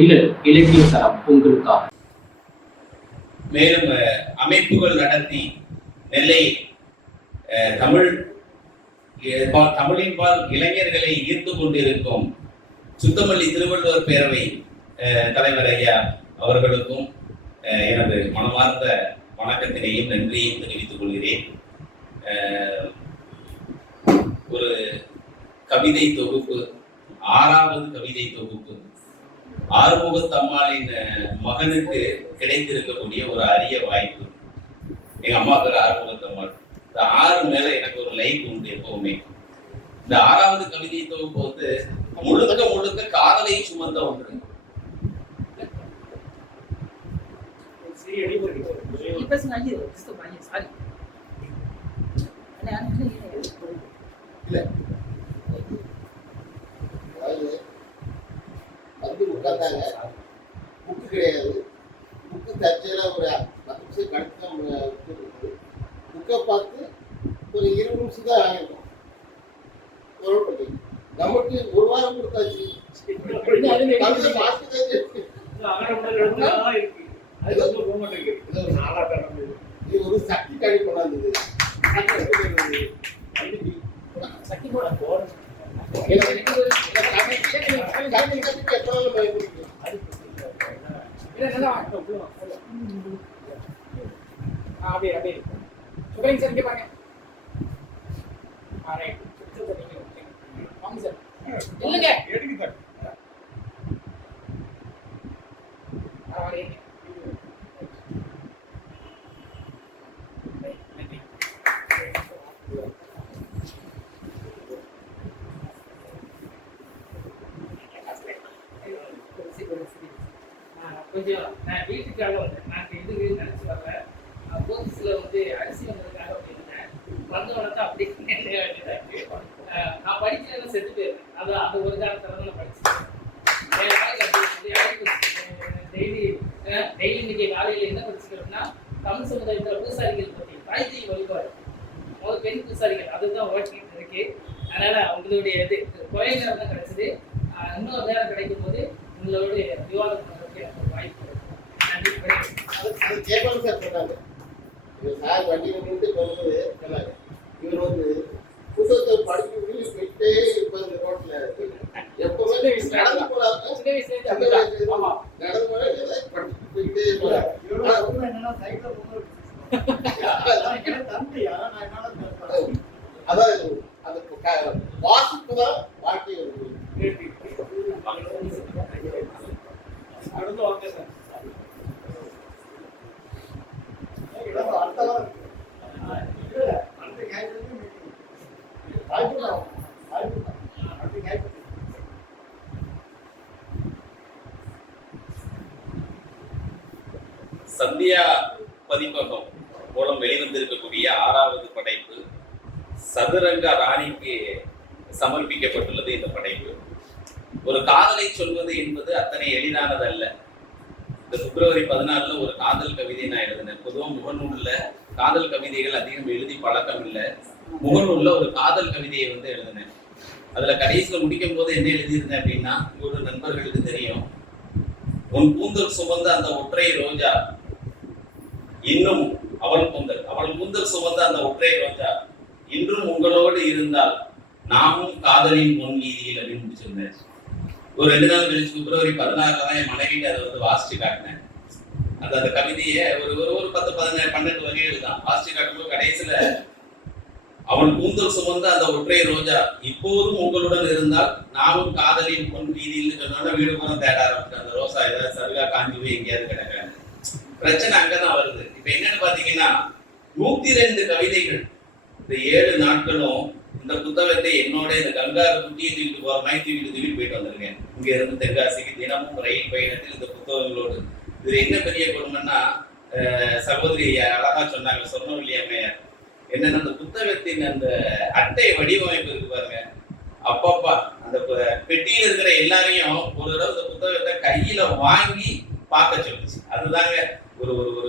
இலக்கிய தரம் உங்களுக்காக. மேலும் அமைப்புகள் நடத்தி நெல்லை தமிழின்பால் இளைஞர்களை ஈர்த்து கொண்டிருக்கும் சுத்தமல்லி திருவள்ளுவர் பேரவை தலைவர் ஐயா அவர்களுக்கும் எனது மனமார்ந்த வணக்கத்தினையும் நன்றியையும் தெரிவித்துக் கொள்கிறேன். ஒரு கவிதை தொகுப்பு, 6வது கவிதை தொகுப்பு, ஆறுமுகத்தம்மாளின் மகனுக்கு கிடைத்திருக்கக்கூடிய ஒரு அரிய வாய்ப்பு. எங்க அம்மா பேர் ஆறுமுகத்தம்மாள். இந்த 6 மேல எனக்கு ஒரு லைக் உண்டு எப்பவுமே. இந்த 6வது கவிதை தொகுப்பு வந்து முழுக்க முழுக்க காதலை சுமந்த ஒன்று. வந்து உட்கார்ந்தாங்க. புக்கு கிடையாது. புக்கு தற்செயலா ஒரு 10 நிமிஷம் கழித்து தான் புக்கை பார்த்து ஒரு 20 நிமிஷம் தான் ஆகிருக்கும். நமக்கு ஒரு வாரம் கொடுத்தாச்சு. இது ஒரு சக்தி கழி கொண்டாந்தது. சக்தி போட கொஞ்சம் நான் வீட்டுக்காக வந்தேன். நான் இதுக்கு நினைச்சு வரல. போலீஸ்ல வந்து அரிசி வந்ததுக்காக வந்திருந்தேன். வந்த உடனே அப்படி நான் படிக்கிறத செத்து போயிருக்கேன். அதான் அது ஒரு காலத்துல தான் நான் படிச்சேன். டெய்லி இன்னைக்கு காலையில என்ன படிச்சுக்கிறோம்னா, தமிழ் சமுதாயத்துல பூசாரிகள் பத்தி தாய்ஜி வழிபாடு, முதல் பெண் பூசாரிகள் அதுதான் ஓட்டிட்டு இருக்கு. அதனால அவங்களுடைய இது குறை நேரம் தான் கிடைச்சது. இன்னொரு நேரம் கிடைக்கும் போது உங்களுடைய விவாதம் பண்றதுக்கு எனக்கு ஒரு வாய்ப்பு கேட்கணும் சார் சொன்னாங்க. சார் வண்டியில் நின்று போகும்போது சொன்னாங்க, இவர் வந்து புத்தகத்தை படிக்க முடியும் போயிட்டே இருப்பார் இந்த ரோட்ல. எப்பவுமே நடந்து போறாங்க, நடந்து போற படிச்சுட்டு போயிட்டே இருப்பாரு. அதான் அந்த வாசிப்பு தான் வாழ்க்கை வருது. சந்தியா பதிப்பகம் மூலம் வெளிவந்திருக்கக்கூடிய 6வது படைப்பு சதுரங்க ராணிக்கு சமர்ப்பிக்கப்பட்டுள்ளது. இந்த படைப்பு ஒரு காதலை சொல்வது என்பது அத்தனை எளிதானது அல்ல. இந்த பிப்ரவரி 14 ஒரு காதல் கவிதை நான் எழுதினேன். பொதுவாக முகநூல்ல காதல் கவிதைகள் அதிகம் எழுதி பழக்கம் இல்லை. முகநூல்ல ஒரு காதல் கவிதையை வந்து எழுதினேன். அதுல கடைசியில முடிக்கும் போது என்ன எழுதியிருந்தேன் அப்படின்னா, ஒரு நண்பர்களுக்கு தெரியும், உன் கூந்தல் சுமந்த அந்த ஒற்றை ரோஜா இன்னும் அவள் கூந்தல் சுமந்த அந்த ஒற்றை ரோஜா இன்றும் உங்களோடு இருந்தால் நாமும் காதலின் பொன் வீதியில் அப்படின்னு முடிச்சிருந்தேன். ஒரு 2 நாள் கழிச்சு பிப்ரவரி 16 தான் என் மனைவிட்டு அதை வந்து வாசிச்சு காட்டினேன். அந்த கவிதையை ஒரு 10-12 வரிகள் தான் வாசிச்சு காட்டும்போது கடைசியில அவன் கூந்தல் சுமந்த அந்த ஒற்றை ரோஜா இப்போதும் உங்களுடன் இருந்தால் நாமும் காதலின் பொன் வீதியில் சொன்னோட வீடு பூரம் தேட ஆரம்பிச்சு அந்த ரோசா ஏதாவது சருகா காஞ்சி போய் எங்கேயாவது கிடக்கிறேன். பிரச்சனை அங்கதான் வருது. இப்ப என்னன்னு பாத்தீங்கன்னா 102 கவிதைகள் இந்த 7 நாட்களும் இந்த புத்தகத்தை என்னோட இந்த கங்காரு குட்டியை தூக்கிட்டு போற மாதிரி தூக்கிட்டு போயிட்டு வந்திருக்கேன். இங்க இருந்து தென்காசிக்கு தினமும் ரயில் பயணத்தில் இந்த புத்தகங்களோடு. இதுல என்ன பெரிய கொடுமைன்னா, சகோதரி அழகா சொன்னாங்க, சொன்னோல்லியம்மையார் என்னன்னா, அந்த புத்தகத்தின் அந்த அட்டை வடிவமைப்பு இருக்கு பாருங்க, அப்பப்பா அந்த பெட்டியில இருக்கிற எல்லாரையும் ஒரு தடவை இந்த புத்தகத்தை கையில வாங்கி பார்க்க சொல்லுச்சு. அதுதாங்க ஒரு ஒரு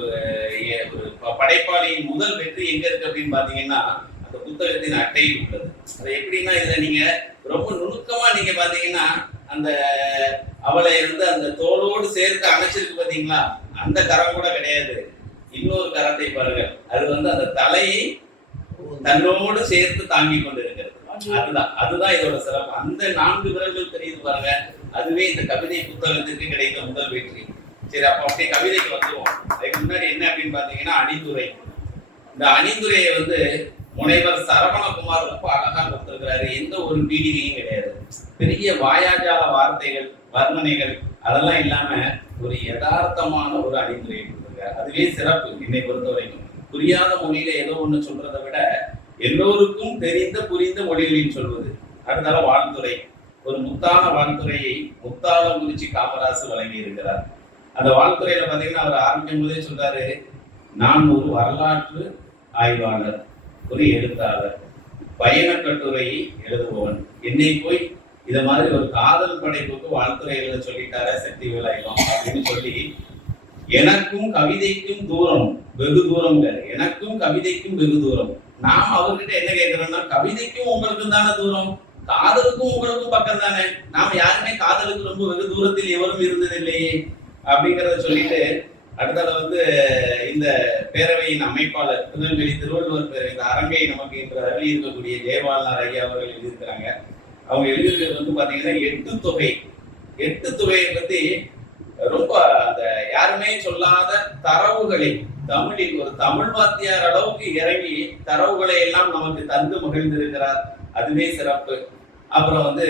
படைப்பாளியின் முதல் வெற்றி எங்க இருக்கு அப்படின்னு பாத்தீங்கன்னா, அந்த புத்தகத்தின் அட்டையில் உள்ளது. அது எப்படின்னா, இதுல நீங்க ரொம்ப நுணுக்கமா நீங்க பாத்தீங்கன்னா, அந்த அவளை வந்து அந்த தோளோடு சேர்த்து அமைச்சிருக்கு பாத்தீங்களா, அந்த கரம் கூட கிடையாது. இன்னொரு கரத்தை பாருங்க, அது வந்து அந்த தலையை தன்னோடு சேர்த்து தாங்கி கொண்டு இருக்கிறது. அதுதான் இதோட சிறப்பு. அந்த 4 விரல்கள் தெரியுது பாருங்க, அதுவே இந்த கவிதை புத்தகத்திற்கு கிடைத்த முதல் வெற்றி. சரி, அப்ப அப்படியே கவிதைக்கு வந்துருவோம். அதுக்கு முன்னாடி என்ன அப்படின்னு பாத்தீங்கன்னா அணிந்துரை. இந்த அணிந்துரையை வந்து முனைவர் சரவணகுமார் ரொம்ப அழகா கொடுத்திருக்கிறாரு. எந்த ஒரு பீடிகையும் கிடையாது, பெரிய வாயாஜால வார்த்தைகள் வர்ணனைகள் அதெல்லாம் இல்லாம ஒரு யதார்த்தமான ஒரு அணிந்துரையை கொடுத்திருக்காரு. அதுவே சிறப்பு என்னை பொறுத்த வரைக்கும். புரியாத மொழியில ஏதோ ஒண்ணு சொல்றதை விட எல்லோருக்கும் தெரிந்த புரிந்த மொழிகளில் சொல்வது. அடுத்தால வாழ்த்துறை, ஒரு முத்தான வாழ்த்துறையை முத்தாலங்குறிச்சி காமராசு வழங்கி இருக்கிறார். அந்த வாழ்த்துறையில பாத்தீங்கன்னா அவர் ஆரம்பிக்கும் போதே சொல்றாரு, நான் ஒரு வரலாற்று ஆய்வாளர், ஒரு எழுத்தாளர், பயண கட்டுரையை எழுதுபவன். என்னை போய் இத மாதிரி ஒரு காதல் படைப்புக்கு வாழ்த்துறை எழுத சொல்லிட்டார சக்தி வேலாயுதம் அப்படின்னு சொல்லி, எனக்கும் கவிதைக்கும் தூரம் வெகு தூரம், எனக்கும் கவிதைக்கும் வெகு தூரம். நாம் அவர்கிட்ட என்ன கேட்கிறோம்னா, கவிதைக்கும் உங்களுக்கும் தானே தூரம், காதலுக்கும் உங்களுக்கும் பக்கம் தானே, நாம யாருமே காதலுக்கு ரொம்ப வெகு தூரத்தில் எவரும் இருந்தது இல்லையே அப்படிங்கிறத சொல்லிட்டு, அடுத்தது வந்து இந்த பேரவையின் அமைப்பாளர் திருநெல்வேலி திருவள்ளுவர் பேரவை இந்த அரங்கை நமக்கு இன்று அருளி இருக்கக்கூடிய ஜெயபாலனார் ஐயா அவர்கள் எழுதியிருக்கிறாங்க. அவங்க எழுதியிருக்கிறது வந்து பாத்தீங்கன்னா 8 தொகை. 8 தொகையை பத்தி ரொம்ப அந்த யாருமே சொல்லாத தரவுகளை தமிழில் ஒரு தமிழ் வாத்தியார் அளவுக்கு இறங்கி தரவுகளை எல்லாம் நமக்கு தந்து மகிழ்ந்திருக்கிறார். அதுவே சிறப்பு. அப்புறம் வந்து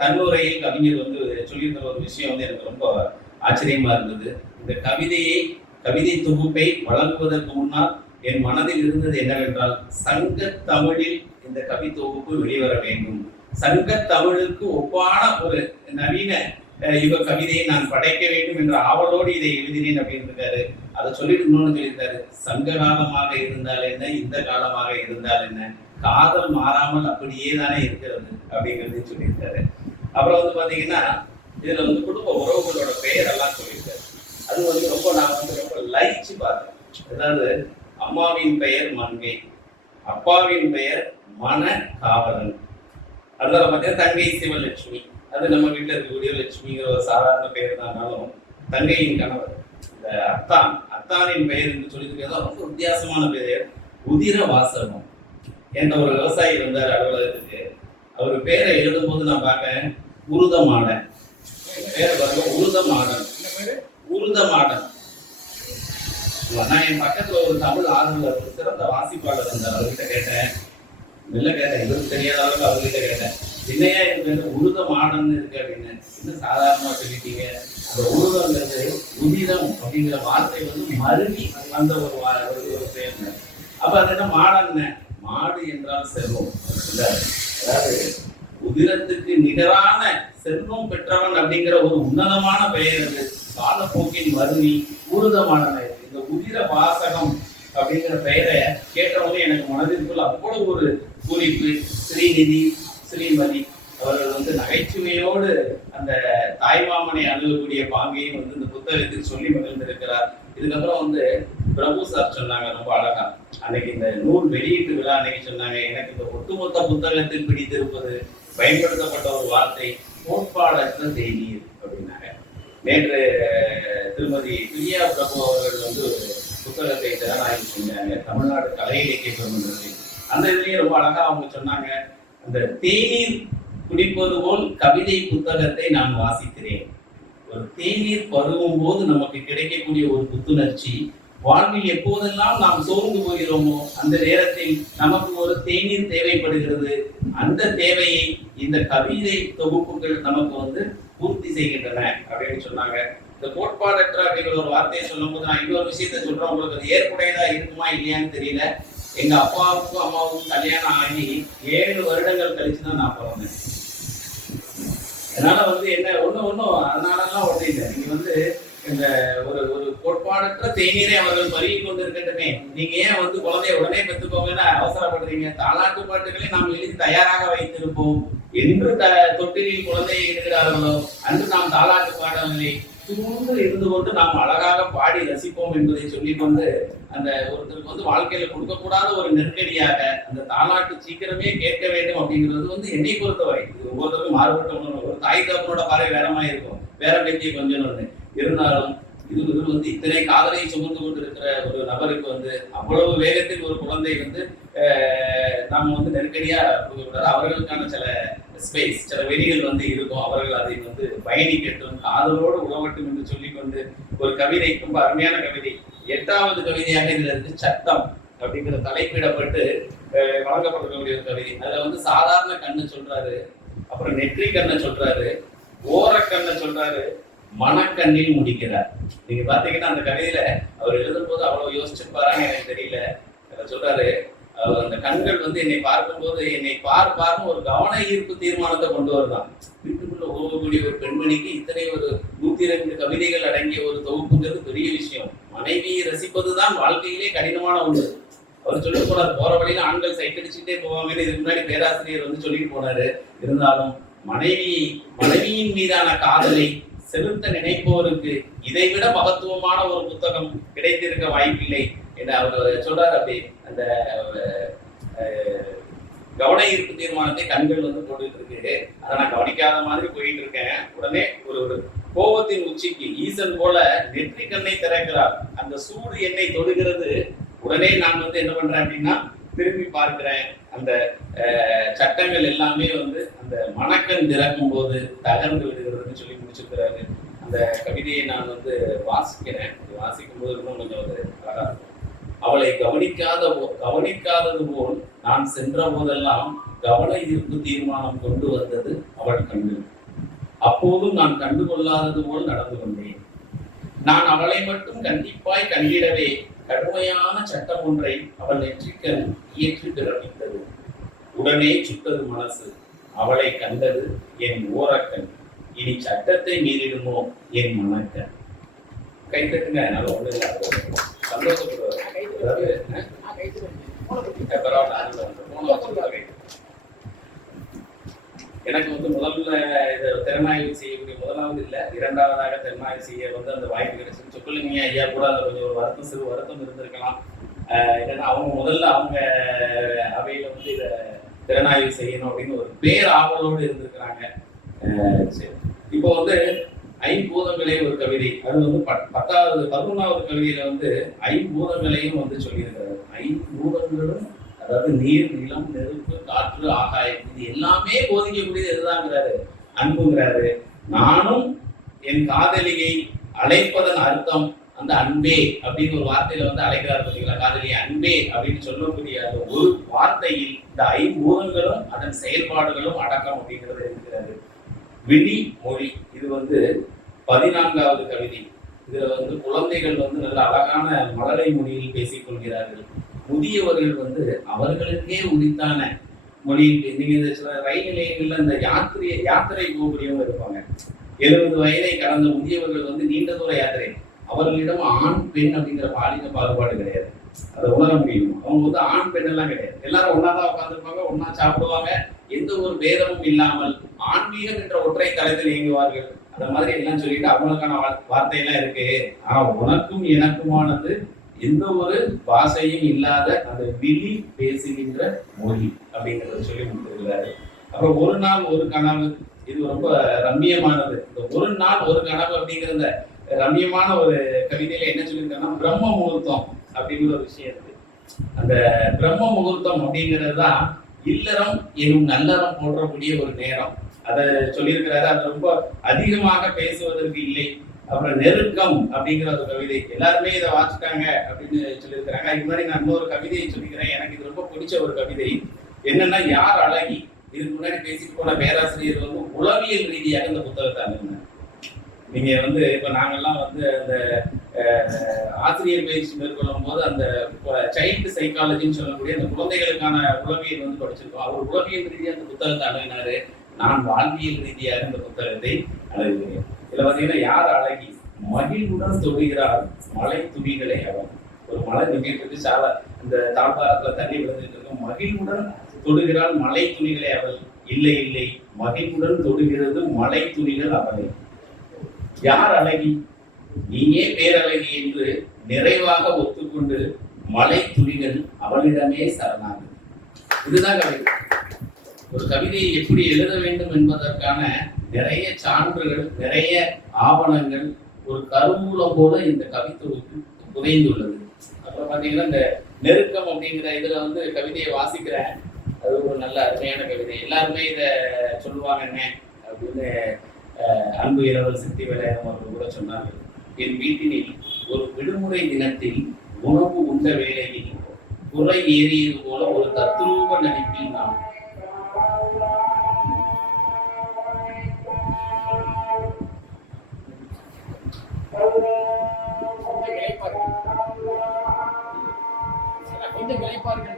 தன்னுரையில் கவிஞர் வந்து சொல்லியிருக்கிற ஒரு விஷயம் வந்து எனக்கு ரொம்ப ஆச்சரியமா இருந்தது. இந்த கவிதை தொகுப்பை வழங்குவதற்கு முன்னால் என் மனதில் இருந்தது என்னவென்றால், சங்க தமிழில் இந்த கவி தொகுப்பு வெளிவர வேண்டும், சங்க தமிழுக்கு ஒப்பான ஒரு நவீன யுக கவிதையை நான் படைக்க வேண்டும் என்ற ஆவலோடு இதை எழுதினேன் அப்படின்னு இருக்காரு. அதை சொல்லிட்டு இன்னொன்னு சொல்லியிருக்காரு, சங்க காலமாக இருந்தால் என்ன, இந்த காலமாக இருந்தால் என்ன, காதல் மாறாமல் அப்படியே தானே இருக்கிறது அப்படிங்கிறதையும் சொல்லியிருக்காரு. அப்புறம் வந்து பாத்தீங்கன்னா இதுல வந்து குடும்ப உறவுகளோட பெயர் எல்லாம் சொல்லியிருக்காரு. அது வந்து ரொம்ப நான் வந்து ரொம்ப லைச்சு பார்த்தேன். அதாவது அம்மாவின் பெயர் மங்கை, அப்பாவின் பெயர் மன காவலன், அதுல பார்த்தீங்கன்னா தங்கை சிவலட்சுமி, அது நம்ம வீட்டுல இருக்கக்கூடிய லட்சுமிங்கிற ஒரு சாதாரண பெயர் தானாலும் தங்கையின் கணவர் இந்த அத்தானின் பெயர் என்று சொல்லியிருக்கிறதா ரொம்ப வித்தியாசமான பெயர் உதிர வாசகம் என்ற ஒரு விவசாயி வந்தார் அலுவலகத்துக்கு. அவர் பேரை எழுதும் போது நான் பார்க்க உருதமாடன் பேர் பாருங்க, உருதமாடன் உருதமாடன். நான் என் பக்கத்துல ஒரு தமிழ் ஆர்வலர் சிறந்த வாசிப்பாளர் வந்தார், அவர்கிட்ட கேட்டேன், இவருக்கு தெரியாத அளவுக்கு அவர்கிட்ட கேட்டேன், என்னையா இருக்கு உருதமாடன் இருக்கு அப்படின்னு. இன்னும் சாதாரணமா சொல்லிட்டீங்க. அந்த உருதங்கிறது உதிரம் அப்படிங்கிற வார்த்தை வந்து மருவி வந்த ஒரு பெயர். அப்ப அது என்ன மாடன், மாடு என்றால் செல்வம். அதாவது உதிரத்துக்கு நிகரான செல்வம் பெற்றவன் அப்படிங்கிற ஒரு உன்னதமான பெயர் அது. காலப்போக்கின் மருவி உருதமான இந்த உதிர வாசகம் அப்படிங்கிற பெயரை கேட்டவங்க எனக்கு மனதிற்குள் அவ்வளவு ஒரு குறிப்பு. ஸ்ரீநிதி ஸ்ரீமதி அவர்கள் வந்து நகைச்சுவையோடு அந்த தாய்மாமனை அணுகக்கூடிய பாங்கையும் வந்து இந்த புத்தகத்தில் சொல்லி மகிழ்ந்திருக்கிறார். இதுக்கப்புறம் வந்து பிரபு சார் சொன்னாங்க ரொம்ப அழகா, அன்னைக்கு இந்த நூல் வெளியீட்டு விழா அன்னைக்கு சொன்னாங்க, எனக்கு இந்த ஒட்டுமொத்த புத்தகத்தில் பிடித்திருப்பது பயன்படுத்தப்பட்ட ஒரு வார்த்தை கோட்பாடற்ற தேநீர் அப்படின்னாங்க. நேற்று திருமதி பிரியா பிரபு அவர்கள் வந்து ஒரு புத்தகத்தை திறனாய்வு செஞ்சாங்க, தமிழ்நாடு கலை இலக்கிய பெருமன்றம். அந்த இதுலயும் ரொம்ப அழகா அவங்க சொன்னாங்க, அந்த தேநீர் குடிப்பது போல் கவிதை புத்தகத்தை நான் வாசிக்கிறேன். ஒரு தேநீர் பருகும் போது நமக்கு கிடைக்கக்கூடிய ஒரு புத்துணர்ச்சி, வாழ்வில் எப்போதெல்லாம் நாம் சோர்ந்து போகிறோமோ அந்த நேரத்தில் நமக்கு ஒரு தேநீர் தேவைப்படுகிறது. அந்த தேவையை இந்த கவிதை தொகுப்புகள் நமக்கு வந்து பூர்த்தி செய்கின்றன அப்படின்னு சொன்னாங்க. இந்த கோட்பாடற்ற அப்படிங்கிற ஒரு வார்த்தையை சொல்லும் போது நான் இன்னொரு விஷயத்த சொல்றேன், உங்களுக்கு அது ஏற்புடையதா இருக்குமா இல்லையான்னு தெரியல. எங்க அப்பாவுக்கும் அம்மாவுக்கும் கல்யாணம் ஆகி 7 வருடங்கள் கழிச்சுதான் நான் பிறந்தேன். அதனால வந்து என்ன ஒண்ணும் அதனாலலாம் ஒண்ணு இல்லை. நீங்க வந்து இந்த ஒரு கோட்பாடற்ற தேநீரை அவர்கள் பருகி கொண்டு இருக்கட்டுமே, நீங்க ஏன் வந்து குழந்தைய உடனே பெற்றுக்கோங்கன்னு அவசரப்படுறீங்க? தாலாட்டு பாட்டுகளை நாம் எழுதி தயாராக வைத்திருப்போம். என்று தொட்டிலில் குழந்தையை இருக்கிறார்களோ அன்று நாம் தாலாட்டு பாடவில்லை, தூண்டு இருந்து கொண்டு நாம் அழகாக பாடி ரசிப்போம் என்பதை சொல்லிக்கொண்டு, அந்த ஒருத்தருக்கு வந்து வாழ்க்கையில கொடுக்கக்கூடாத ஒரு நெருக்கடியாக அந்த தாலாட்டு சீக்கிரமே கேட்க வேண்டும் அப்படிங்கிறது வந்து என்னை பொறுத்தவரை இது ஒவ்வொருத்தருக்கும் மாறுபட்ட உணர்வு. ஒரு தாய் தகப்பனோட பார்வை வேறமா இருக்கும், வேற பேத்தியை கொஞ்சம் இருந்தாலும் இது வந்து இத்தனை காதலை சுமந்து கொண்டு இருக்கிற ஒரு நபருக்கு வந்து அவ்வளவு வேகத்தில் ஒரு குழந்தை வந்து நம்ம வந்து நெருக்கடியா அவர்களுக்கான சில ஸ்பேஸ், சில வெளிகள் வந்து இருக்கும். அவர்கள் அதை வந்து பயணிக்கட்டும், காதலோடு உழவட்டும் என்று சொல்லிக்கொண்டு ஒரு கவிதை, ரொம்ப அருமையான கவிதை. 8வது கவிதையாக இதுல இருக்கு சட்டம் அப்படிங்கிற தலைப்பிடப்பட்டு வழங்கப்பட்டிருக்கக்கூடிய ஒரு கவிதை. அதுல வந்து சாதாரண கண்ணை சொல்றாரு, அப்புறம் நெற்றி கண்ணை சொல்றாரு, ஓரக்கண்ணை சொல்றாரு, மனக்கண்ணில் முடிக்கிறார். நீங்க பாத்தீங்கன்னா அந்த கவிதையில அவர் எழுதும் போது அவ்வளவு யோசிச்சிருப்பாரான்னு எனக்கு தெரியல. சொல்றாரு, அந்த கண்கள் வந்து என்னை பார்க்கும்போது என்னை பார்ப்பார்னு ஒரு கவன ஈர்ப்பு தீர்மானத்தை கொண்டு வருதான். வீட்டுக்குள்ள ஓகக்கூடிய ஒரு பெண்மணிக்கு இத்தனை ஒரு 102 கவிதைகள் அடங்கிய ஒரு தொகுப்புங்கிறது பெரிய விஷயம். மனைவியை ரசிப்பதுதான் வாழ்க்கையிலே கடினமான ஒன்று. அவர் சொல்லிட்டு போனார், போற வழியில ஆண்கள் சைட் அடிச்சுட்டே போவாங்கன்னு இதுக்கு முன்னாடி பேராசிரியர் வந்து சொல்லிட்டு போனாரு. இருந்தாலும் மனைவியின் மீதான காதலை செலுத்த நினைப்போருக்கு இதைவிட மகத்துவமான ஒரு புத்தகம் கிடைத்திருக்க வாய்ப்பில்லை என்று அவர் சொல்றாரு. அப்படி அந்த கவன ஈர்ப்பு தீர்மானத்தை கண்கள் வந்து போட்டுட்டு இருக்கு. அதை நான் கவனிக்காத மாதிரி போயிட்டு இருக்கேன். உடனே ஒரு கோபத்தின் உச்சிக்கு ஈசன் போல நெற்றி கண்ணை திறக்கிறார். அந்த சூடு என்னை தொடுகிறது. உடனே நான் வந்து என்ன பண்றேன் அப்படின்னா திரும்பி பார்க்கிறேன். அந்த சட்டங்கள் எல்லாமே வந்து அந்த மணக்கண் திறக்கும் போது தகர்ந்து விடுகிறதுன்னு சொல்லி முடிச்சிருக்கிறாரு. அந்த கவிதையை நான் வந்து வாசிக்கிறேன். வாசிக்கும் போது இன்னும் கொஞ்சம் ஒரு அழகா இருக்கும். அவளை கவனிக்காதது போல் நான் சென்ற போதெல்லாம் கவன ஈர்ப்பு தீர்மானம் கொண்டு வந்தது அவள் கண்ணில். அப்போதும் நான் கண்டுகொள்ளாதது போல் நடந்து கொண்டேன். நான் அவளை மட்டும் கண்டிப்பாய் கண்டிடவே கடுமையான சட்டம் ஒன்றை அவள் நெற்றிக்கண் இயற்றி பிறப்பித்தது. உடனே சுட்டது மனசு. அவளை கண்டது என் ஓரக்கண். இனி சட்டத்தை மீறிடுமோ என் மனக்கண். கைத்தட்டுங்க. நல்ல ஒண்ணு இல்லை, சந்தோஷப்படுவார். எனக்கு வந்து முதல்ல இதை திறனாய்வு செய்யக்கூடிய முதலாவது இல்லை, 2வதாக திறனாய்வு செய்ய வந்து அந்த வாய்ப்பு கிடைச்சு. சொல்லுங்க ஐயா கூட அந்த கொஞ்சம் ஒரு சிறு வருத்தம் இருந்திருக்கலாம். ஏன்னா அவங்க முதல்ல அவங்க அவையில வந்து இதை திறனாய்வு செய்யணும் அப்படின்னு ஒரு பேர் ஆவலோடு இருந்திருக்கிறாங்க. சரி, இப்போ வந்து ஐம்பூதங்களே ஒரு கவிதை. அது வந்து 11வது கவிதையில வந்து ஐம்பூதங்களையும் வந்து சொல்லியிருக்கிறாரு. ஐம்பூதங்களும், அதாவது நீர், நிலம், நெருப்பு, காற்று, ஆகாயம், இது எல்லாமே போதிக்கக்கூடியது எதுதாங்கிறாரு? அன்புங்கிறாரு. நானும் என் காதலியை அழைப்பதன் அர்த்தம் அந்த அன்பே அப்படின்னு ஒரு வார்த்தையில வந்து அழைக்கிறார் பார்த்தீங்களா? காதலியை அன்பே அப்படின்னு சொல்லக்கூடிய அந்த ஒரு வார்த்தையில் இந்த ஐம்பூதங்களும் அதன் செயல்பாடுகளும் அடக்கம் அப்படிங்கிறது இருக்கிறாரு. விழி மொழி, இது வந்து 14வது கவிதை. இதுல வந்து குழந்தைகள் வந்து நல்ல அழகான மழலை மொழியில் பேசிக் கொள்கிறார்கள். முதியவர்கள் வந்து அவர்களுக்கே உரித்தான மொழியில், நீங்க இந்த சில ரயில் நிலையங்கள்ல இந்த யாத்திரை போகக்கூடியவங்க இருப்பாங்க. 70 வயதை கடந்த முதியவர்கள் வந்து நீண்ட தூர யாத்திரை. அவர்களிடம் ஆண் பெண் அப்படிங்கிற பாலின பாகுபாடு கிடையாது. அதை உணர முடியும். அவங்க வந்து ஆண் பெண் எல்லாம் கிடையாது. எல்லாரும் ஒன்னாதான் உட்காந்துருப்பாங்க, ஒன்னா சாப்பிடுவாங்க. எந்த ஒரு பேதமும் இல்லாமல் ஆன்மீகம் என்ற ஒற்றை தளத்தில் இயங்குவார்கள். அந்த மாதிரி எல்லாம் சொல்லிட்டு அவங்களுக்கான வார்த்தையெல்லாம் இருக்கு. ஆனா உனக்கும் எனக்குமானது எந்த ஒரு பாஷையும் இல்லாத அந்த விழி பேசுகின்ற மொழி அப்படிங்கிறத சொல்லி கொடுத்துருக்கிறாரு. அப்புறம் ஒரு நாள் ஒரு கனவு, இது ரொம்ப ரம்மியமானது. இந்த ஒரு நாள் ஒரு கனவு அப்படிங்கிற இந்த ரம்மியமான ஒரு கவிதையில என்ன சொல்லியிருக்காங்கன்னா பிரம்ம முகூர்த்தம் அப்படிங்கிற ஒரு விஷயம் இருக்கு. அந்த பிரம்ம முகூர்த்தம் அப்படிங்கிறது தான் இல்லறம் எனும் நல்லறம் போன்றக்கூடிய ஒரு நேரம். அதை சொல்லியிருக்கிறாரு. அது ரொம்ப அதிகமாக பேசுவதற்கு இல்லை. அப்புறம் நெருக்கம் அப்படிங்கிற ஒரு கவிதை, எல்லாருமே இதை வாசிட்டாங்க அப்படின்னு சொல்லியிருக்கிறாங்க. இது மாதிரி நான் இன்னொரு கவிதையை சொல்லிக்கிறேன். எனக்கு இது ரொம்ப பிடிச்ச ஒரு கவிதை. என்னன்னா, யார் அழகி, இதுக்கு முன்னாடி பேசிட்டு போன பேராசிரியர் வந்து உளவியல் ரீதியாக இந்த புத்தகத்தை அணுகுங்க. நீங்க வந்து இப்ப நாங்கெல்லாம் வந்து அந்த ஆசிரியர் பயிற்சி மேற்கொள்ளும் போது அந்த சைல்டு சைக்காலஜின்னு சொல்லக்கூடிய அந்த குழந்தைகளுக்கான உளவியல் வந்து படிச்சிருக்கோம். அவர் உளவியல் ரீதியாக அந்த புத்தகத்தை அணுகினாரு. நான் வாழ்வியல் ரீதியாக இந்த புத்தகத்தை அணுகுகிறேன். இதுல பாத்தீங்கன்னா, யார் அழகி, மகிழ்வுடன் தொடுகிறார் மழை துளிகளை அவன். ஒரு மழை நின்றுட்டு இருக்கு, சாலை இந்த தாழ்வாரத்துல தண்ணி விழுந்துட்டு இருக்கும். மகிழ்வுடன் தொடுகிறாள் மழை துளிகளை அவள். இல்லை இல்லை, மகிழ்வுடன் தொடுகிறது மழை துளிகள் அவளை. யார் அழகி, நீயே பேரழகி என்று நிறைவாக ஒத்துக்கொண்டு மழை துளிகள் அவளிடமே சரணாகுது. இதுதான் கவிதை. ஒரு கவிதையை எப்படி எழுத வேண்டும் என்பதற்கான நிறைய சான்றுகள், நிறைய ஆவணங்கள், ஒரு கருவூலம் போல இந்த கவித்தொகுப்பு புதைந்துள்ளது. அப்புறம் பார்த்தீங்கன்னா இந்த நெருக்கம் அப்படிங்கிற இதுல வந்து கவிதையை வாசிக்கிறேன். அது ஒரு நல்ல அருமையான கவிதை. எல்லாருமே இதை சொல்லுவாங்க என்ன அப்படின்னு அன்பு இரவல் சித்தி விளையாடம் அவர்கள் கூட சொன்னார்கள். என் வீட்டினில் ஒரு விடுமுறை தினத்தில் உணவு உண்ட வேளையில் குறை ஏறியது போல ஒரு தத்ரூப நடிப்பில் நாம் கொஞ்சம் விளைப்பார்கள்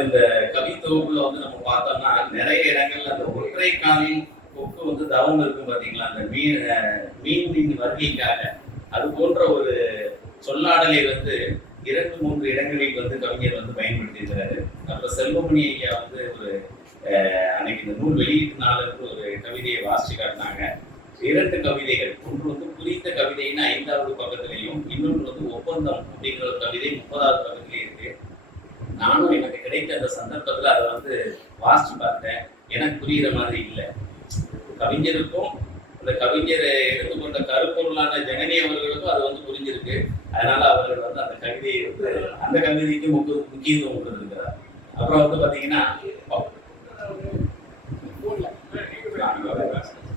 இந்த கவித்தொகுப்புல வந்து நம்ம பார்த்தோம்னா நிறைய இடங்கள்ல அந்த ஒற்றை காலில் கொக்கு வந்து தவம் இருக்கும் பாத்தீங்களா, அந்த மீனின் வருகைக்காக அது போன்ற ஒரு சொல்லாடலை வந்து 2-3 இடங்களில் வந்து கவிஞர் வந்து பயன்படுத்தியிருக்கிறாரு. அப்புறம் செல்வமணி ஐயா வந்து ஒரு அன்னைக்கு இந்த நூல் வெளியீட்டு நாளுக்கு ஒரு கவிதையை வாசிச்சு காட்டினாங்க. 2 கவிதைகள், ஒன்று வந்து புரிந்த கவிதைன்னு 5வது பக்கத்திலையும், இன்னொன்று வந்து ஒப்பந்தம் அப்படிங்கிற ஒரு கவிதை 30வது பக்கத்திலேயே இருக்கு. நானும் எனக்கு கிடைத்த அந்த சந்தர்ப்பத்துல அதை வந்து வாசிச்சு பார்த்தேன். எனக்கு புரிகிற மாதிரி இல்லை. கவிஞருக்கும் அந்த கவிஞர் எடுத்துக்கொண்ட கருப்பொருளான ஜனனி அவர்களுக்கும் அது வந்து புரிஞ்சிருக்கு. அதனால அவர்கள் வந்து அந்த கவிதையை வந்து அந்த கவிதைக்கு முக்கியத்துவம் கொடுத்திருக்கிறார். அப்புறம் வந்து பாத்தீங்கன்னா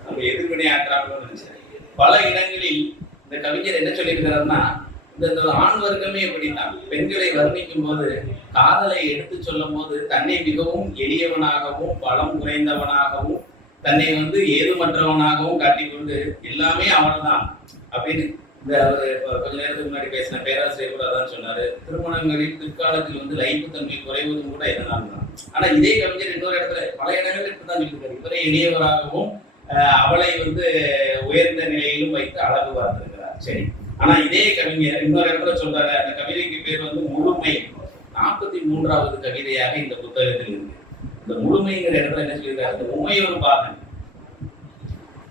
நம்ம எதிர்வினை ஆற்றாங்கன்னு நினைச்சேன். பல இடங்களில் இந்த கவிஞர் என்ன சொல்லியிருக்கிறாருன்னா, இந்த ஆண் வர்க்கமே எப்படித்தான் பெண்களை வர்ணிக்கும் போது, காதலை எடுத்து சொல்லும் போது தன்னை மிகவும் எளியவனாகவும் பலம் குறைந்தவனாகவும் தன்னை வந்து ஏதுமற்றவனாகவும் காட்டிக்கொண்டு எல்லாமே அவன்தான் அப்படின்னு இந்த கொஞ்ச நேரத்துக்கு முன்னாடி பேசின பேராசிரியர் கூட அதான் சொன்னாரு. திருமணங்களில் பிற்காலத்தில் வந்து லைப்புத்தன்மை குறைவதும் கூட இதனால் தான். ஆனா இதே கவிஞர் இன்னொரு இடத்துல பல இடங்கள் இப்படிதான் சொல்லியிருக்காரு. இவரை எளியவராகவும் அவளை வந்து உயர்ந்த நிலையிலும் வைத்து அழகு பார்த்திருக்கிறார். சரி, ஆனா இதே கவிஞர் இன்னொரு இடத்துல சொல்றாரு, அந்த கவிதைக்கு பேர் வந்து முழுமை. 43வது கவிதையாக இந்த புத்தகத்தில் இருக்கு. இந்த முழுமைங்கிற இடத்துல என்ன சொல்லியிருக்காரு, இந்த உமையொரு பாகன்,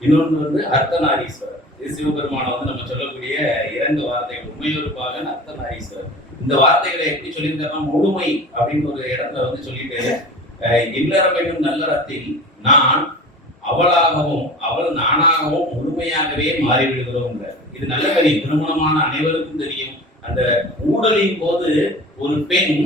இன்னொன்று வந்து அர்த்தநாரீஸ்வரர். இது சிவபெருமான வந்து நம்ம சொல்லக்கூடிய 2 வார்த்தைகள், உமையொரு பாகன், அர்த்தநாரீஸ்வரர். இந்த வார்த்தைகளை எப்படி சொல்லியிருக்காருன்னா, முழுமை அப்படின்னு ஒரு இடத்துல வந்து சொல்லிட்டு, இல்லறமையும் நல்லறத்தில் நான் அவளாகவும் அவள் நானாகவும் முழுமையாகவே மாறிவிடுகிறோம். இது நல்ல கவி, திருமணமான அனைவருக்கும் தெரியும். அந்த ஊடலின் போது ஒரு பெண்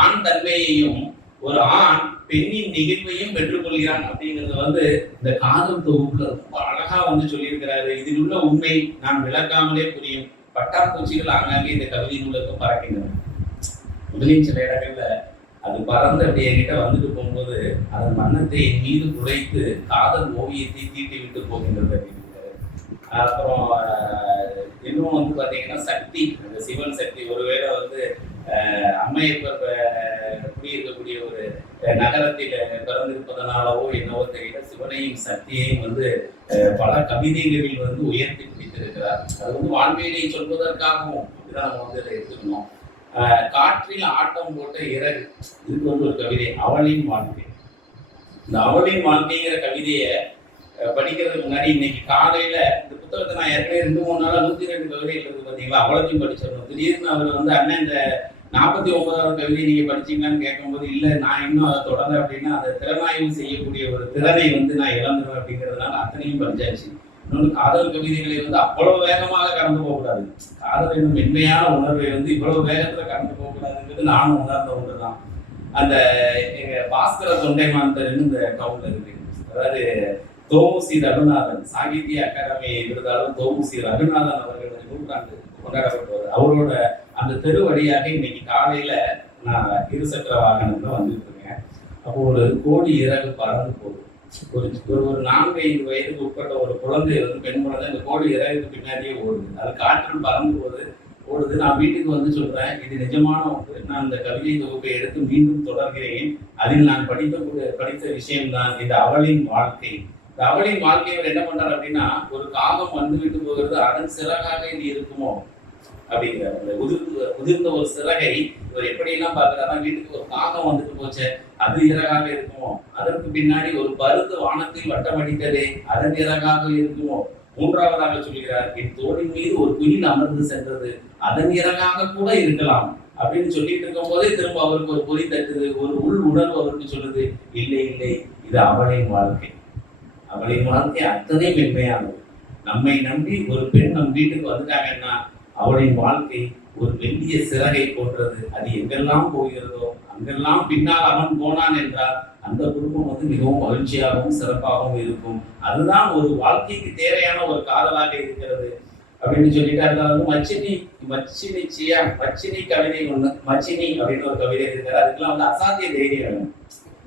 ஆண் தன்மையையும் ஒரு ஆண் பெண்ணின் நிகழ்வையும் பெற்றுக்கொள்கிறான் அப்படிங்கிறது வந்து இந்த காதல் தொகுப்புல ரொம்ப அழகா வந்து சொல்லியிருக்கிறாரு. இதில் உள்ள உண்மை நான் விளக்காமலே புரியும். பட்டாம்பூச்சிகள் ஆங்காங்கே இந்த கவிதை நூலுக்கு பறக்கின்றன. முதலின் சில இடங்கள்ல அது பறந்து அப்படி என்கிட்ட வந்துட்டு போகும்போது அதன் வண்ணத்தை என் மீது குறைத்து காதல் ஓவியத்தை தீட்டி விட்டு போகின்றது அப்படின்னு. அப்புறம் இன்னும் வந்து பார்த்தீங்கன்னா சக்தி, அந்த சிவன் சக்தி ஒருவேளை வந்து அம்மையப்பர் குடியிருக்கக்கூடிய ஒரு நகரத்தில் பிறந்திருப்பதனாலவோ என்னவோ தெரியல, சிவனையும் சக்தியையும் வந்து பல கவிதைகளில் வந்து உயர்த்தி பிடித்திருக்கிறார். அது வந்து வாழ்வியலை சொல்வதற்காகவும் அப்படிதான் நம்ம வந்து அதை எடுத்துக்கணும். காற்றில் ஆட்டம் போட்ட இறகு, இதுக்கு வந்து ஒரு கவிதை அவளின் வாழ்க்கை. இந்த அவளின் வாழ்க்கைங்கிற கவிதையை படிக்கிறதுக்கு முன்னாடி இன்னைக்கு காலையில இந்த புத்தகத்தை நான் ஏற்கனவே 2-3 நாளா 102 கவிதைகள் இருக்கு பார்த்தீங்களா, அவ்வளோத்தையும் படிச்சிடணும். திடீர்னு அவர் வந்து அண்ணன் இந்த 49வது கவிதை நீங்க படிச்சீங்கன்னு கேட்கும்போது இல்லை நான் இன்னும் அதை தொடரல அப்படின்னா அதை திறனாய்வு செய்யக்கூடிய ஒரு திறனை வந்து நான் இழந்துருவேன் அப்படிங்கிறதுனால அத்தனையும் படிச்சாச்சு. இன்னொன்று காதல் கவிதைகளை வந்து அவ்வளவு வேகமாக கடந்து போகக்கூடாது. காதல் என்னும் மென்மையான உணர்வை வந்து இவ்வளவு வேகத்துல கடந்து போகக்கூடாதுங்கிறது நானும் உணர்ந்த ஒன்று தான். அந்த எங்க பாஸ்கர தொண்டைமாந்தர் இந்த டவுன்ல இருக்கு. அதாவது தோமுசி ரகுநாதன் சாகித்ய அகாடமி விருதாலும் தோமுசி ரகுநாதன் அவர்களது நூற்றாண்டு கொண்டாடப்பட்டவர். அவரோட அந்த தெரு வழியாக இன்னைக்கு காலையில நான் இருசக்கர வாகனத்துல வந்துட்டு இருக்கேன். அப்போ ஒரு கோடி இறகு பறந்து போகுது. ஒரு 4-5 வயதுக்கு உட்பட்ட ஒரு குழந்தை வந்து பெண் குழந்தை இந்த கோடி இறகுக்கு பின்னாடியே ஓடுது. அது காற்றில் பறந்து ஓடுது. நான் வீட்டுக்கு வந்து சொல்றேன், இது நிஜமான ஒன்று. நான் இந்த கவிதை தொகுப்பை எடுத்து மீண்டும் தொடர்கிறேன். அதில் நான் படித்த விஷயம்தான் இது அவளின் வாழ்க்கை. இந்த அவளின் வாழ்க்கையில் என்ன பண்றாரு அப்படின்னா, ஒரு காகம் வந்து விட்டு போகிறது, அதன் சிறகாக இது இருக்குமோ அப்படிங்கிறார். அந்த உதிர்ந்த ஒரு சிறகை இவர் எப்படியெல்லாம் பார்க்கிறாருன்னா, வீட்டுக்கு ஒரு காகம் வந்துட்டு போச்சு, அது இறகாக இருக்குமோ, அதற்கு பின்னாடி ஒரு பருத்து வானத்தில் வட்டமடித்ததே, அதன் இறகாக இருக்குமோ. 3வதாக சொல்கிறார், என் தோளின் மீது ஒரு குயில் அமர்ந்து சென்றது, அதன் இறகாக கூட இருக்கலாம் அப்படின்னு சொல்லிட்டு இருக்கும் போதே திரும்ப அவருக்கு ஒரு பொறி தட்டுது, ஒரு உள் உணர்வு அவருக்கு சொல்லுது, இல்லை இல்லை, இது அவளின் வாழ்க்கை. அவளின் வாழ்க்கை அத்தனை மென்மையானது. நம்மை நம்பி ஒரு பெண் நம் வீட்டுக்கு வந்துட்டாங்கன்னா அவளின் வாழ்க்கை ஒரு மெல்லிய சிறகை போன்றது. அது எங்கெல்லாம் போகிறதோ அங்கெல்லாம் பின்னால் அவன் போனான் என்றால் அந்த குடும்பம் வந்து மிகவும் மகிழ்ச்சியாகவும் சிறப்பாகவும் இருக்கும். அதுதான் ஒரு வாழ்க்கைக்கு தேவையான ஒரு காதலாக இருக்கிறது அப்படின்னு சொல்லிட்டு அதுல வந்து மச்சினி கவிதை ஒண்ணு, மச்சினி அப்படின்னு ஒரு கவிதை இருக்கிறது. அதுக்கெல்லாம் வந்து அசாத்திய தைரியம் வேணும்.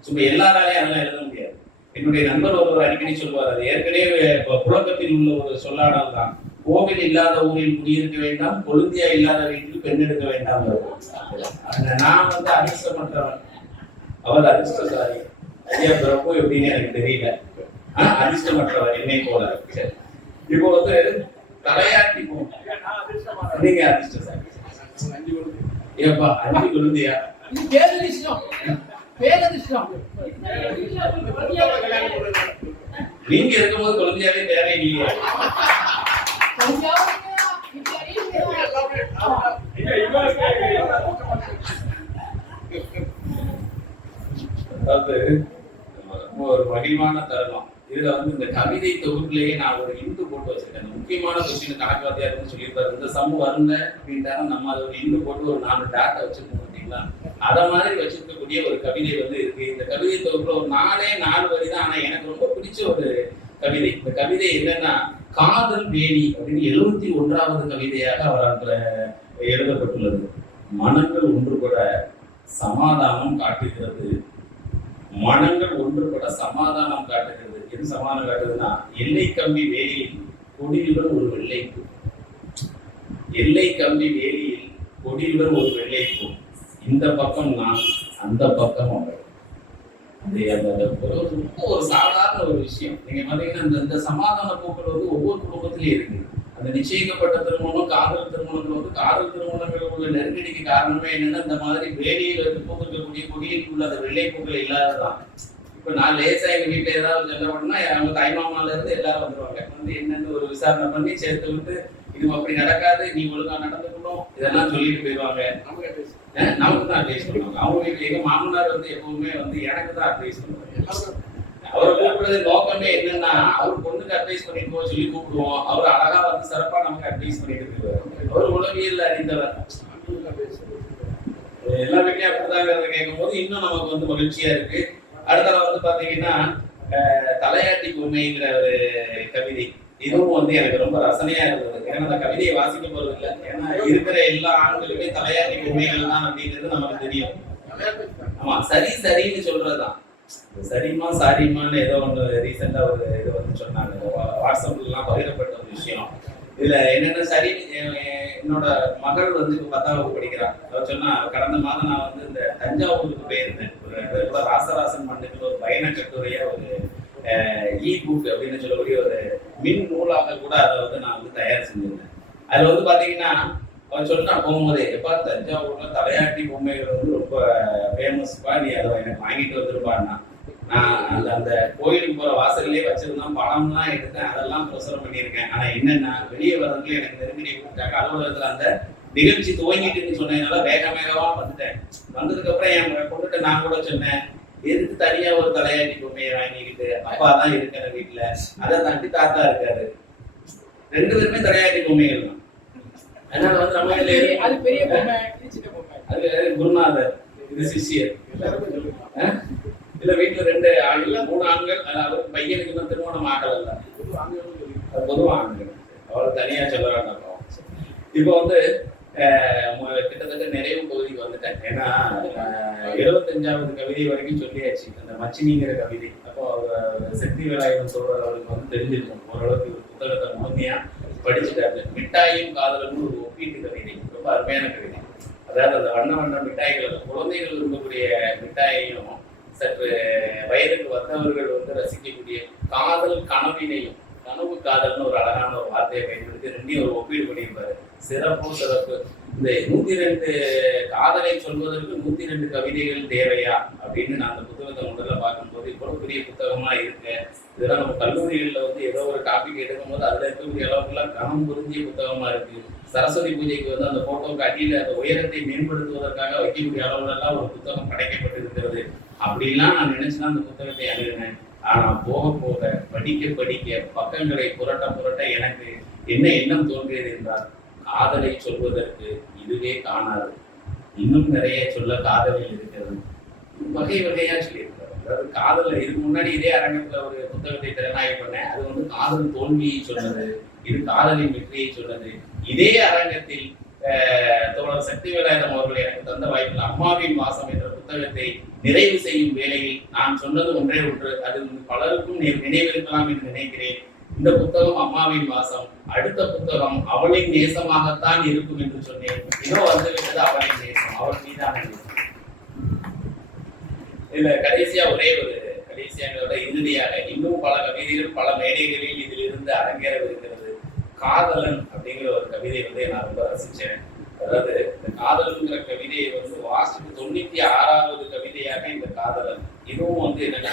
சும்மா எல்லாராலையும் அதெல்லாம் எழுத முடியாது. என்னுடைய நண்பர் ஒருவர் அடிக்கடி சொல்வார், அது ஏற்கனவே புழக்கத்தில் உள்ள ஒரு சொல்லாடல் தான். கோவில் இல்லாத ஊரில் குடியிருக்க வேண்டாம், கொழுந்தியா இல்லாத வீட்டில் பெண் எடுக்க வேண்டாம். நான் வந்து அதிர்ஷ்டமற்றவன், அவர் அதிர்ஷ்டசாலி. ஐயா பிரபு எப்படின்னு எனக்கு தெரியல. அதிர்ஷ்டமற்றவர் என்னை போல. இப்போ வந்து தலையாட்டி நீங்க அதிர்ஷ்டசாலி. ஏப்பா 5 கொழுந்தியா? நீங்க இருக்கும்போது கொழுந்தியாவே தேவையில்லையே. அதாவது ஒரு மகிழ்வான தருணம். இதுல வந்து இந்த கவிதை தொகுப்புலேயே நான் ஒரு இண்டு போட்டு வச்சிருக்கேன். முக்கியமான கொஸ்டின் கணக்குவாதியா இருந்து சொல்லியிருப்பாரு, இந்த சமூக வருங்க அப்படின்ட்டாரு. நம்ம அதை ஒரு இண்டு போட்டு ஒரு 4 டாட்டை வச்சிருக்கோம் பார்த்தீங்களா, அத மாதிரி வச்சிருக்கக்கூடிய ஒரு கவிதை வந்து இருக்கு. இந்த கவிதை தொகுப்புல ஒரு 4 வரி தான். ஆனா எனக்கு ரொம்ப பிடிச்ச ஒரு கவிதை. இந்த கவிதை என்னன்னா, காதல் வேலி அப்படின்னு 71வது கவிதையாக அவரால் எழுதப்பட்டுள்ளது. மனங்கள் ஒன்றுபட சமாதானம் காட்டுகிறது. மனங்கள் ஒன்றுபட சமாதானம் காட்டுகிறது. எது சமாதானம் காட்டுதுன்னா, எல்லை கம்பி வேலியில் கொடியுடன் ஒரு வெள்ளைப்பூ. எல்லை கம்பி வேலியில் கொடியுடன் ஒரு வெள்ளைப்பூ. இந்த பக்கம் நான், அந்த பக்கம் அவள். ஒரு சாதாரண ஒரு விஷயம். நீங்க பாத்தீங்கன்னா இந்த சமாதான போக்கள் வந்து ஒவ்வொரு குடும்பத்திலயும் இருக்கு. அந்த நிச்சயிக்கப்பட்ட திருமணம், காதல் திருமணங்கள் வந்து காதல் திருமணங்கள் உள்ள நெருக்கடிக்கு காரணமே என்னன்னா, இந்த மாதிரி வேலியில பூக்கக்கூடிய கொடியில் உள்ள அந்த வெள்ளை பூக்கள் இல்லாததான். இப்ப நான் லேசா எங்க வீட்டுல ஏதாவது சொல்ல பண்ணா அவங்க தாய்மாமால இருந்து எல்லாரும் வந்துருவாங்க. வந்து என்னன்னு ஒரு விசாரணை பண்ணி சேர்த்து விட்டு, இது அப்படி நடக்காது, நீ ஒழுங்கா நடந்துக்கணும், இதெல்லாம் சொல்லிட்டு போயிடுவாங்க. நமக்கு தான் அட்வைஸ் பண்ணுவாங்க. அவங்க வீட்டுல எங்க மாமனார் வந்து எப்பவுமே வந்து எனக்கு தான் அட்வைஸ் பண்ணுவாங்க. அவர் கூப்பிடுறது நோக்கமே என்னன்னா, அவர் பொண்ணுக்கு அட்வைஸ் பண்ணிட்டு போக சொல்லி கூப்பிடுவோம். அவர் அழகா வந்து சிறப்பா நமக்கு அட்வைஸ் பண்ணிட்டு போயிடுவார். அவர் உளவியல் அறிந்தவர். எல்லா வீட்லயும் அப்படிதாங்கிறத கேட்கும் போது இன்னும் நமக்கு வந்து மகிழ்ச்சியா இருக்கு. அடுத்தது வந்து பாத்தீங்கன்னா, தலையாட்டி பொம்மைங்கிற ஒரு கவிதை. இதுவும் வந்து எனக்கு ரொம்ப ரசனையா இருந்தது. ஏன்னா அந்த கவிதையை வாசிக்க போறது இல்லை. ஏன்னா இருக்கிற எல்லா ஆண்களுமே தலையாட்டி பொம்மைகள் தான் அப்படிங்கிறது நமக்கு தெரியும். ஆமா, சரி சரின்னு சொல்றதுதான். சரிம்மா சாரிம்மான்னு ஏதோ ஒன்று ரீசெண்டா ஒரு இது வந்து சொன்னாங்க, வாட்ஸ்அப்லாம் பகிரப்பட்ட ஒரு விஷயம். இதுல என்னென்ன சரி, என்னோட மகள் வந்து இப்போ 10ஆம் வகுப்பு படிக்கிறான். அவ சொன்னா, கடந்த மாதம் நான் வந்து இந்த தஞ்சாவூருக்கு போயிருந்தேன். ஒரு ராசராசன் மண்ணுக்கு ஒரு பயண கட்டுரையா ஒரு இ புக் அப்படின்னு சொல்லக்கூடிய ஒரு மின் நூலாக கூட அதை வந்து நான் வந்து தயார் செஞ்சிருந்தேன். அதுல வந்து பாத்தீங்கன்னா அவன் சொன்னா போகும்போதே, எப்பா தஞ்சாவூர்ல தலையாட்டி பொம்மைகள் வந்து ரொம்ப ஃபேமஸ்ப்பா, நீ அதை எனக்கு வாங்கிட்டு வந்துருப்பான்னா. நான் அந்த கோயிலுக்கு போற வாசல்லே வச்சிருந்தோம், பணம்லாம் எடுத்தேன், அதெல்லாம் பிரசுரம் பண்ணியிருக்கேன். ஆனா என்னன்னா வெளியே வர்றதுக்கு எனக்கு நெருக்கடி கொடுத்தாங்க. அலுவலகத்துல அந்த நிகழ்ச்சி துவங்கிட்டுன்னு சொன்னதுனால வேகமா வந்துட்டேன். வந்ததுக்கு அப்புறம் என் கொண்டுட்டு நான் கூட சொன்னேன், எதுக்கு தனியா ஒரு தலையாட்டி பொம்மையை வாங்கிக்கிட்டு, அப்பா தான் இருக்கிற வீட்டுல, அதை தாண்டி தாத்தா இருக்காரு, 2 பேருமே தலையாட்டி பொம்மைகள் தான். அதனால வந்து நம்ம அது பெரிய பொம்மை, இது சின்ன பொம்மை. அது குருநாதர், இது சிஷ்யர். இல்ல வீட்டுல 2 ஆண்கள் 3 ஆண்கள், அவருக்கு பையனுக்கு இன்னும் திருமணம் ஆகல, பொதுவா ஆண்கள், அவரை தனியா சொல்ல வேண்டாம். இப்போ வந்து கிட்டத்தட்ட நிறைவு பகுதிக்கு வந்துட்டேன். ஏன்னா 75வது கவிதை வரைக்கும் சொல்லியாச்சு, அந்த மச்சினிங்கிற கவிதை. அப்போ சக்தி வேலாயுதம் சொல்றவருக்கு வந்து தெரிஞ்சிருக்கும் ஓரளவுக்கு, புத்தகத்தை முழுமையா படிச்சுட்டாரு. மிட்டாயும் காதலும் ஒரு ஒப்பீட்டு கவிதை, ரொம்ப அருமையான கவிதை. அதாவது அந்த வண்ண வண்ண மிட்டாய்கள், அந்த குழந்தைகள் விரும்பக்கூடிய மிட்டாயையும் சற்று வயதுக்கு வந்தவர்கள் வந்து ரசிக்கக்கூடிய காதல் கனவினையும், கனவு காதல்னு ஒரு அழகான ஒரு வார்த்தையை பயன்படுத்தி 2ஐயும் ஒரு ஒப்பீடு பண்ணியிருப்பாரு. சிறப்பு சிறப்பு. இந்த 102 காதலை சொல்வதற்கு 102 கவிதைகள் தேவையா அப்படின்னு நான் அந்த புத்தகத்தை முதல்ல பார்க்கும்போது, இவ்வளவு பெரிய புத்தகமா இருக்கு. இதெல்லாம் நம்ம கல்லூரிகளில் வந்து ஏதோ ஒரு டாபிக் எடுக்கும்போது அதுல இருக்கக்கூடிய அளவுக்குலாம் கனம் புரிஞ்சிய புத்தகமா இருக்கு. சரஸ்வதி பூஜைக்கு வந்து அந்த போட்டோக்கு அடியில் அந்த உயரத்தை மேம்படுத்துவதற்காக வைக்கக்கூடிய அளவுலலாம் ஒரு புத்தகம் படைக்கப்பட்டிருக்கிறது. அப்படிலாம் நான் நினைச்சுதான் அந்த புத்தகத்தை அணுகினேன். ஆனா போக போக படிக்க படிக்க பக்கங்களை புரட்ட புரட்ட எனக்கு என்ன எண்ணம் தோன்றியது என்றால், காதலை சொல்வதற்கு இதுவே காணாது, இன்னும் நிறைய சொல்ல காதலில் இருக்கிறது. வகை வகையா சொல்லியிருக்காரு. அதாவது காதல இதுக்கு முன்னாடி இதே அரங்கத்துல ஒரு புத்தகத்தை திறனாய்வு பண்ணேன். அது வந்து காதல் தோல்வியை சொன்னது, இது காதலின் வெற்றியை சொன்னது. இதே அரங்கத்தில் தோழர் சக்தி வேலாயுதம் அவர்கள் எனக்கு தந்த வாய்ப்பில் அம்மாவின் வாசம் என்ற புத்தகத்தை நிறைவு செய்யும் வேளையில் நான் சொன்னது ஒன்றே ஒன்று, அது பலருக்கும் நினைவிருக்கலாம் என்று நினைக்கிறேன். இந்த புத்தகம் அம்மாவின் வாசம், அடுத்த புத்தகம் அவளின் நேசமாகத்தான் இருக்கும் என்று சொன்னேன். இதோ வந்துவிட்டது அவளின் நேசம், அவள் மீதான நேசம். இதுல கடைசியா ஒரே ஒரு கடைசியானோட இறுதியாக இன்னும் பல கவிதைகள் பல மேடைகளில் இதிலிருந்து அரங்கேறவிருக்கிறது. காதலன் அப்படிங்கிற ஒரு கவிதை வந்து நான் ரொம்ப ரசிச்சேன். அதாவது இந்த காதலுங்கிற கவிதையை வந்து வாசிப்பு 96வது கவிதையாக இந்த காதலன். இதுவும் வந்து என்னன்னா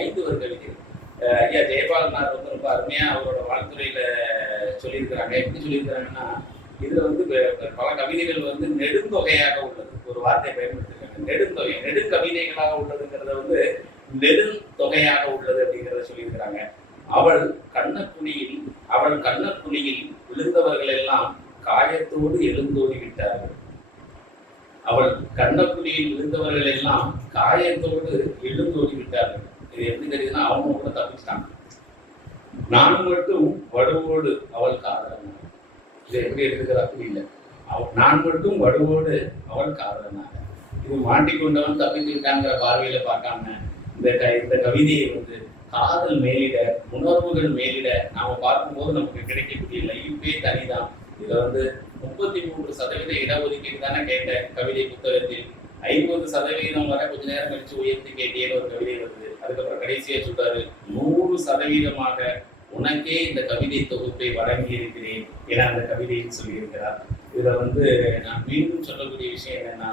5 ஒரு கவிதை. ஐயா ஜெயபாலனார் வந்து ரொம்ப அருமையா அவரோட வாழ்த்துறையில சொல்லியிருக்கிறாங்க. எப்படி சொல்லியிருக்கிறாங்கன்னா, இதுல வந்து பல கவிதைகள் வந்து நெடுந்தொகையாக உள்ளது, ஒரு வார்த்தையை பயன்படுத்திருக்காங்க, நெடுந்தொகை, நெடுங்கவிதைகளாக உள்ளதுங்கிறத வந்து நெடுந்தொகையாக உள்ளது அப்படிங்கிறத சொல்லியிருக்கிறாங்க. அவள் கண்ணக்குழியில் விழுந்தவர்கள் எல்லாம் காயத்தோடு எழுந்தோடி விட்டார்கள். அவள் கண்ணக்குழியில் விழுந்தவர்கள் எல்லாம் காயத்தோடு எழுந்தோடி விட்டார்கள். இது எப்படி தெரியுதுன்னா, அவங்க கூட தப்பிச்சிட்டாங்க. நான் மட்டும் வடுவோடு அவள் காதலனாக. இது எப்படி எடுத்துக்கிற அப்படி இல்லை. நான் மட்டும் வடுவோடு அவள் காதலனாக. இது மாட்டிக்கொண்டவன் தப்பிச்சுட்டாங்கிற பார்வையில பார்க்காம இந்த கவிதையை வந்து காதல் மேலிட, உணர்வுகள் மேலிட நாம பார்க்கும்போது நமக்கு கிடைக்கக்கூடிய லைஃபே தனிதான். இதுல வந்து 33% இடஒதுக்கீடு தானே கேட்டேன் கவிதை புத்தகத்தில். 50% வரை கொஞ்ச நேரம் கழிச்சு உயர்த்தி கேட்டேன்னு ஒரு கவிதை வருது. அதுக்கப்புறம் கடைசியா சொல்றாரு, 100% உனக்கே இந்த கவிதை தொகுப்பை வழங்கி இருக்கிறேன் என அந்த கவிதையில் சொல்லியிருக்கிறார். இதுல வந்து நான் மீண்டும் சொல்லக்கூடிய விஷயம் என்னன்னா,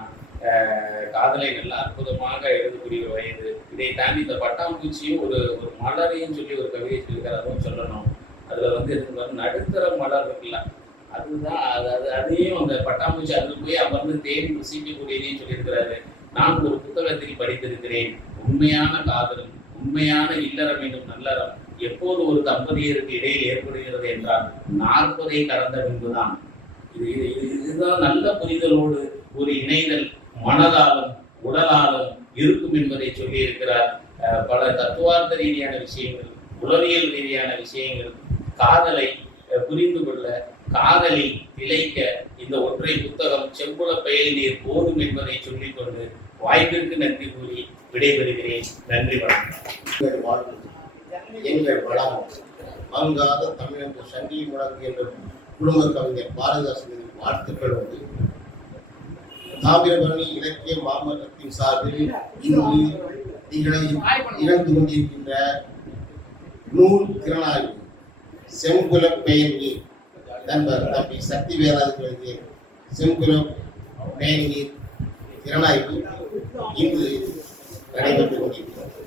காதலை நல்லா அற்புதமாக எழுதக்கூடிய வயது. இதை தாண்டி இந்த பட்டாம்பூச்சியும் ஒரு மலரையும் சொல்லி ஒரு கவிதை சொல்லியிருக்காரு, அதுவும் சொல்லணும். அதுல வந்து நடுத்தர மலர் இருக்குல்ல, அதுதான் அதையும் அந்த பட்டாம்பூச்சி அதுல போய் அமர்ந்து தேடி ருசிக்கக்கூடியதையும் சொல்லியிருக்கிறாரு. நான் ஒரு புத்தகத்தில் படித்திருக்கிறேன், உண்மையான காதலும் உண்மையான இல்லறம் என்னும் நல்லறம் எப்போது ஒரு தம்பதியருக்கு இடையில் ஏற்படுகிறது என்றால் 40ஐ கடந்த பின்புதான். இதுதான் நல்ல புரிதலோடு ஒரு இணைதல் மனதாலும் உடலாலும் இருக்கும் என்பதை சொல்லி இருக்கிறார். பல தத்துவார்த்த ரீதியான விஷயங்கள், உளவியல் ரீதியான விஷயங்கள், காதலை புரிந்து கொள்ள, காதலில் திளைக்க இந்த ஒற்றை புத்தகம் செம்புல பெயல் நீர் போதும் என்பதை சொல்லிக்கொண்டு வாய்ப்பிற்கு நன்றி கூறி விடைபெறுகிறேன். நன்றி, வணக்கம். எங்கள் வாழ்வு எங்கள் வளம் மங்காத தமிழ் என்ற சங்கி முழங்கு என்ற குடும்ப கவிஞர் பாரதிதாசனின் வாழ்த்துக்கள் வந்து தாமிரபரணி இலக்கிய மாமன்றத்தின் சார்பில் இன்று நிகழ்ந்து கொண்டிருக்கின்ற நூல் திறனாய்வு செங்குல பெயர்நீர் நண்பர் தம்பி சக்தி வேலாது எழுதிய செங்குல பெயர்நீர் திறனாய்வு இன்று நடைபெற்றுக் கொண்டிருக்கிறது.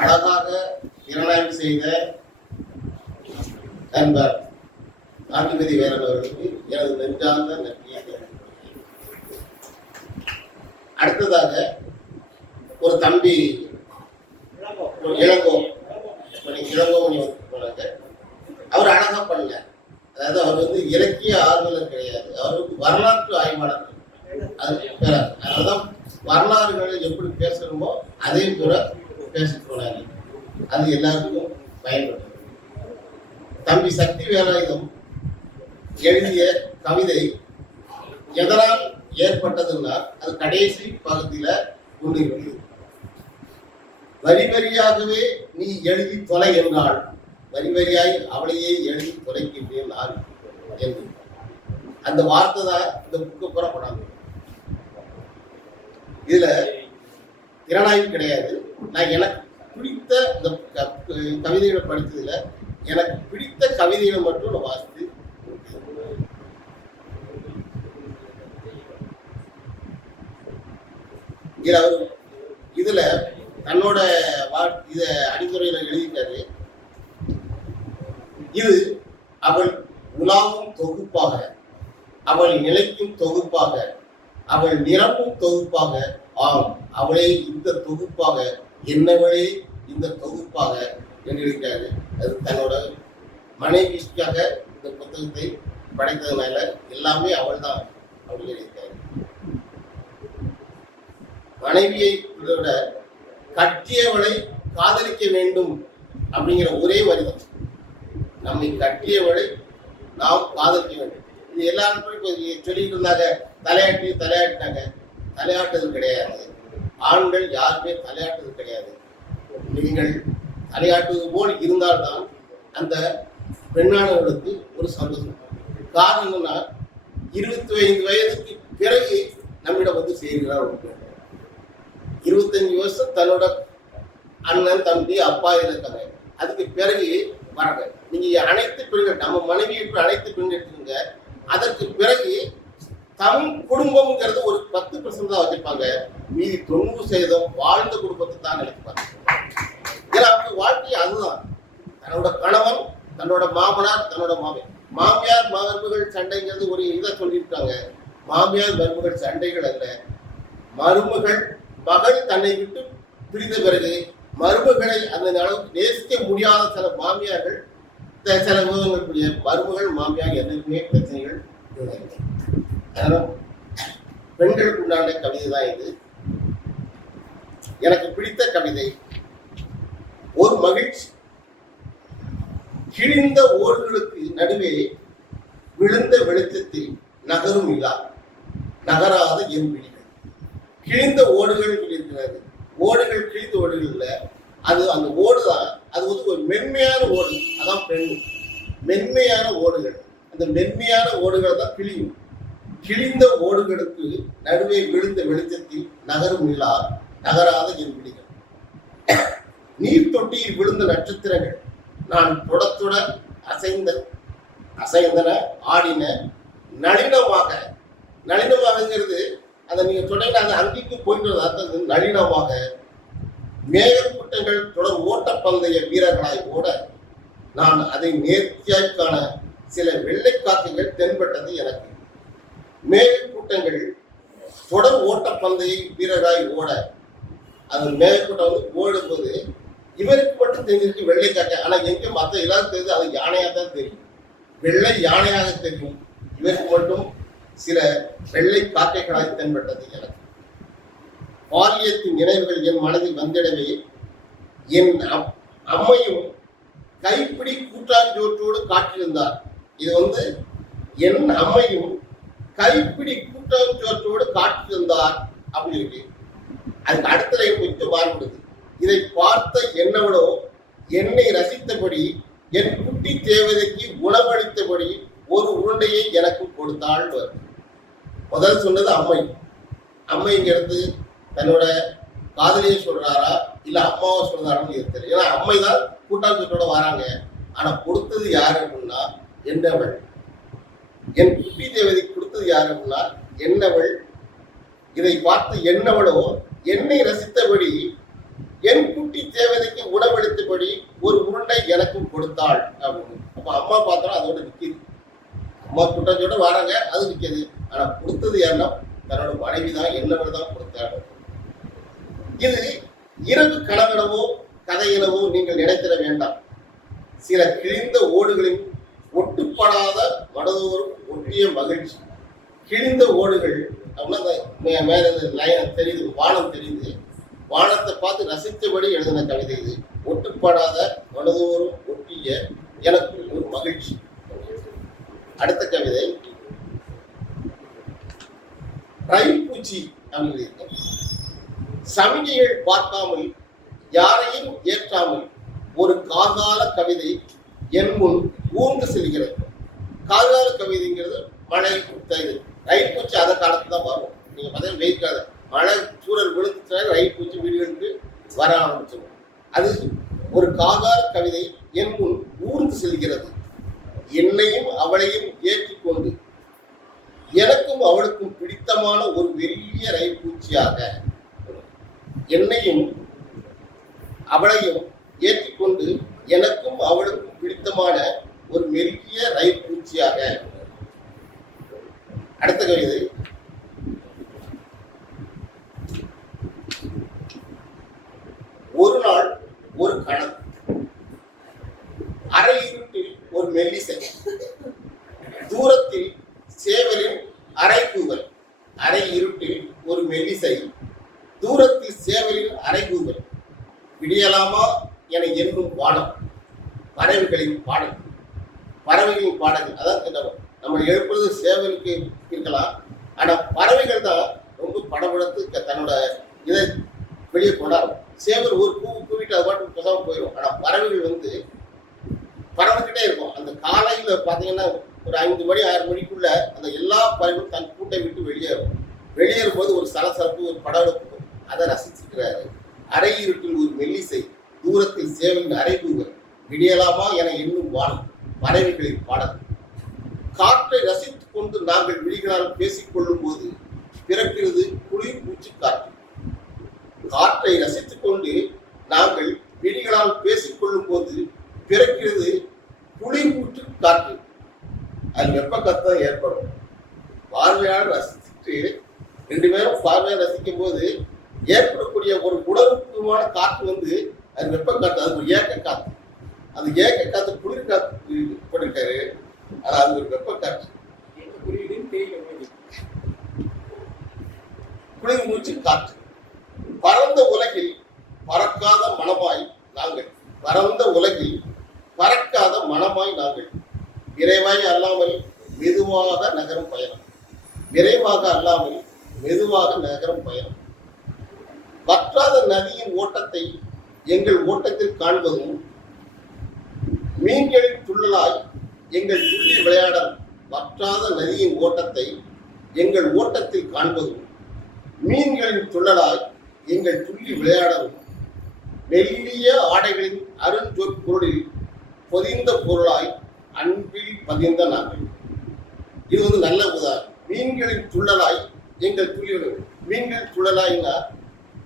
அழகாக திறனாய்வு செய்த நண்பர் காந்திமதி வேலன் அவர்களுக்கு எனது நெஞ்சார்ந்த நன்றியை தெரிவித்துக் கொள்கிறேன். அடுத்ததாக ஒரு தம்பி இளங்கோமணி போனாங்க. அவர் அழகா பண்ணல. அதாவது அவர் வந்து இலக்கிய ஆர்வலர் கிடையாது, அவர் வந்து வரலாற்று ஆய்வாளர். அதனாலதான் வரலாறுகளை எப்படி பேசணுமோ அதே போல பேசிட்டு போனாங்க. அது எல்லாருக்கும் பயன்படுது. தம்பி சக்தி வேலாயுதம் எழுதிய கவிதை எதனால் ஏற்பட்டதுன்னா அது கடைசி பகுதியில கொண்டிருக்கிறது. வரி வரியாகவே நீ எழுதி தொலை என்றால் வரி வரியாய் அவளையே எழுதி தொலைக்கின்றேன் நான் என்று அந்த வார்த்தை தான் இந்த புக்கு புறப்படாது. இதுல திறனாய்வு கிடையாது. நான் எனக்கு பிடித்த இந்த கவிதைகளை படித்ததுல எனக்கு பிடித்த கவிதைகளை மட்டும் நான் வாசித்து இதுல தன்னோட இத அடித்துறையில எழுதிட்டாரு. இது அவள் உலாவும் தொகுப்பாக, அவள் நிலைக்கும் தொகுப்பாக, அவள் நிரப்பும் தொகுப்பாக, ஆம் அவளே இந்த தொகுப்பாக, என்னவளே இந்த தொகுப்பாக எழுதியிருக்காரு. அது தன்னோட மனைவிக்காக இந்த புத்தகத்தை படைத்ததுனால எல்லாமே அவள் தான் அப்படி எழுதியிருக்காரு. மனைவியை விட கட்டியவளை காதலிக்க வேண்டும் அப்படிங்கிற ஒரே வரிதான். நம்மை கட்டியவளை நாம் காதலிக்க வேண்டும். இது எல்லாரும் சொல்லிட்டு இருந்தாங்க, தலையாட்டினாங்க. தலையாட்டுறது கிடையாது. ஆண்கள் யாருமே தலையாட்டுறது கிடையாது. நீங்கள் தலையாட்டுவது போல் இருந்தால்தான் அந்த பெண்ணானவர்களுக்கு ஒரு சந்தோஷம். காரணம் என்னன்னா 25 வயதுக்கு பிறகு நம்மிடம் வந்து சேர்கிறார். 25 வருஷம் தன்னோட அண்ணன் தம்பி அப்பா இருக்காங்க. அதுக்கு பிறகு வராங்க. நீங்க அனைத்து பெண்கள் நம்ம மனைவி அனைத்து பெண்கள் எடுத்துக்கோங்க. அதற்கு பிறகு தம் குடும்பம்ங்கிறது ஒரு 10% தான் வச்சிருப்பாங்க. மீதி 90% வாழ்ந்த குடும்பத்தை தான் நினைப்பாங்க. ஏன்னா அவங்க வாழ்க்கை அதுதான். தன்னோட கணவன், தன்னோட மாமனார், தன்னோட மாமியார் மருமகள் சண்டைங்கிறது ஒரு இதை சொல்லியிருக்காங்க. மாமியார் மருமகள் சண்டைகள் அல்ல. மருமகள் மகள் தன்னை விட்டு பிரிந்த பிறகு மருமகளை அந்த அளவுக்கு நேசிக்க முடியாத சில மாமியார்கள், சில விதங்களுக்குரிய மருமகள் மாமியார் எதுவுமே பிரச்சனைகள் இல்லை. அதனால பெண்களுக்கு உண்டான கவிதை தான் இது. எனக்கு பிடித்த கவிதை ஒரு மகிழ்ச்சி. கிழிந்த ஓடுகளுக்கு நடுவே விழுந்த வெளிச்சத்தில் நகரும் இலா நகராத என் விழிகள். கிழிந்த ஓடுகள் இருக்கிறது. ஓடுகள் கிழிந்த ஓடுகள் இல்லை. அது அந்த ஓடு தான். அது வந்து ஒரு மென்மையான ஓடு. அதான் பெண். மென்மையான ஓடுகள். அந்த மென்மையான ஓடுகள் தான் கிழியும். கிழிந்த ஓடுகளுக்கு நடுவே விழுந்த வெளிச்சத்தில் நகரும் நிலா நகராத என் விழிகள். நீர் தொட்டியில் விழுந்த நட்சத்திரங்கள் நான் தொடத்துட அசைந்தன ஆடின நளினமாகங்கிறது அதை நீங்க சொன்னீங்கன்னா அந்த அங்கிக்கு போயிட்டு அர்த்தம் நளினமாக. மேகக்கூட்டங்கள் தொடர் ஓட்டப்பந்தய வீரர்களாய் ஓட நான் அதை நேர்த்தியாய் காண சில வெள்ளைக்காக்கைகள் தென்பட்டது எனக்கு. மேகக்கூட்டங்கள் தொடர் ஓட்டப்பந்தய வீரராய் ஓட, அது மேகக்கூட்டம் வந்து ஓடும்போது இவருக்கு மட்டும் தெரிஞ்சிருக்கு வெள்ளைக்காக்கை. ஆனா எங்க மற்ற எல்லாரும் தெரியுது அது யானையா தான் தெரியும். வெள்ளை யானையாக தெரியும். இவருக்கு மட்டும் சில வெள்ளை காக்கைகளாய் தென்பட்டது எனக்கு. பாலியத்தின் நினைவுகள் என் மனதில் வந்திடவே என் அம்மையும் கைப்பிடி கூட்டாஞ்சோற்றோடு காட்டியிருந்தார். இது வந்து என் அம்மையும் கைப்பிடி கூட்டாஞ்சோற்றோடு காட்டியிருந்தார். அப்படி இருக்கு. அதுக்கு அடுத்த லைன் கொஞ்சம் மாறுபடுது. இதை பார்த்த என்னவளோ என்னை ரசித்தபடி என் குட்டி தேவதைக்கு உணவளித்தபடி ஒரு உருண்டையை எனக்கு கொடுத்தாள். முதல் சொன்னது அம்மை. அம்மைங்கிறது தன்னோட காதலியை சொல்றாரா இல்ல அம்மாவை சொல்றாரான்னு தெரியல. ஏன்னா அம்மை தான் கூட்டாஞ்சோட்டோட வராங்க. ஆனா கொடுத்தது யாரு அப்படின்னா என்னவள். என் குட்டி தேவதை கொடுத்தது யாரு அப்படின்னா என்னவள். இதை பார்த்து என்னவளோ என்னை ரசித்தபடி என் குட்டி தேவதைக்கு உணவளித்தபடி ஒரு உருண்டை எனக்கும் கொடுத்தாள் அப்படின்னு. அப்ப அம்மா பாத்திரம் அதோட நிற்கிது. அம்மா கூட்டாஞ்சோட வராங்க, அது நிற்கிது. ஆனா கொடுத்தது யாருன்னா தன்னோட மனைவி தான், என்னவள் தான் கொடுத்தாள். இது இரவு கனவெனவோ கதையெனவோ நீங்கள் நினைத்திட வேண்டாம். சில கிழிந்த ஓடுகளின் ஒட்டுப்படாத மனதோறும் ஒட்டிய மகிழ்ச்சி. கிழிந்த ஓடுகள் அப்படின்னா மேல லைன் தெரியுது, வானம் தெரியுது. வானத்தை பார்த்து ரசித்தபடி எழுதின கவிதை இது. ஒட்டுப்படாத மனதோறும் ஒட்டிய எனக்கு ஒரு மகிழ்ச்சி. அடுத்த கவிதை ரயில் பூச்சி அப்படின்னு. சமிகைகள் பார்க்காமல் யாரையும் ஏற்றாமல் ஒரு காகால கவிதை என் முன் ஊர்ந்து செல்கிறது. காகால கவிதைங்கிறது மழை இது. ரயில் பூச்சி அந்த காலத்துல தான் வரும். நீங்க பார்த்தா வெயிக்காத மழை சூழல் விழுந்துச்சுனா ரயில் பூச்சி வீடுகளுக்கு வர ஆரம்பிச்சிடும். அது ஒரு காகால கவிதை என் முன் ஊர்ந்து செல்கிறது. என்னையும் அவளையும் ஏற்றிக்கொண்டு எனக்கும் அவளுக்கும் பிடித்தமான ஒரு வெளிய ரயில் பூச்சியாக, என்னையும் அவளையும் ஏற்றிக்கொண்டு எனக்கும் அவளுக்கும் பிடித்தமான ஒரு மெல்லிய ரயில் பூச்சியாக. அடுத்த கவிதை ஒரு நாள் ஒரு கணம். அரை இருட்டில் ஒரு மெல்லிசை, தூரத்தில் சேவலின் அரைக்கூவல். அரை இருட்டில் ஒரு மெல்லிசை, தூரத்தில் சேவலின் அரைக்கூவல். விடியலாமா என எண்ணும் பாடம். பறவைகளின் பாடல். பறவைகளின் பாடல்கள் அதான் நம்ம எழுப்புறது சேவலுக்கு இருக்கலாம். ஆனா பறவைகள் தான் ரொம்ப படபடத்து தன்னோட இதை வெளியே கொண்டாடும். சேவல் ஒரு பூ கூவிட்டு அது பாட்டு பேசாம போயிடும். ஆனா பறவைகள் பறந்துக்கிட்டே இருக்கும். அந்த காலையில பாத்தீங்கன்னா ஒரு 5 மணி 6 மணிக்குள்ள அந்த எல்லா பறவைகளும் தன் கூட்டை விட்டு வெளியேறும். வெளியேறும் போது ஒரு சலசலப்பு, ஒரு படபடப்பு, அதை ரசிச்சுக்கிறாரு. அரை இருட்டில் ஒரு மெல்லிசை, தூரத்தில் சேவலின் அரைகூவல். விடியலாமா என எண்ணும் வானம். பறவைகளின் பாடல். காற்றை ரசித்துக் கொண்டு நாங்கள் விழிகளால் பேசிக் கொள்ளும் போது பிறக்கிறது குளிர் பூச்சி காற்று. காற்றை ரசித்துக் கொண்டு நாங்கள் விழிகளால் பேசிக் கொள்ளும் போது பிறக்கிறது குளிர் பூச்சி காற்று. அது வெப்ப கத்தம் ஏற்படும். பார்வையாளர் ரசிச்சுட்டு 2 பேரும் பார்வையை ரசிக்கும் போது ஏற்படக்கூடிய ஒரு உணர்வுமான காற்று அது வெப்ப காற்று. அது ஒரு ஏக்க காற்று. அந்த ஏக்க காற்று குளிர் காற்று போட்டிருக்காரு. ஆனா அது ஒரு வெப்ப காற்று. குளிர் மூச்சு காற்று. பரந்த உலகில் பறக்காத மனமாய் நாங்கள். பரந்த உலகில் பறக்காத மனமாய் நாங்கள். விரைவாய் அல்லாமல் மெதுவாக நகரும் பயணம். விரைவாக அல்லாமல் மெதுவாக நகரும் பயணம். வற்றாத நதியின் ஓட்டத்தை எங்கள் ஓட்டத்தில் காண்பதும், மீன்களின் துள்ளலாய் எங்கள் துள்ளி விளையாடல். வற்றாத நதியின் ஓட்டத்தை எங்கள் ஓட்டத்தில் காண்பதும், மீன்களின் துள்ளலாய் எங்கள் துள்ளி விளையாடலும், மெல்லிய ஆடைகளின் அருஞ்சொற்பொருளில் பொதிந்த பொருளாய் அன்பில் பதிந்த நாங்கள். இது நல்ல உதாரணம். மீன்களின் துள்ளலாய் எங்கள் துள்ளி. மீன்கள் துள்ளலாய்னா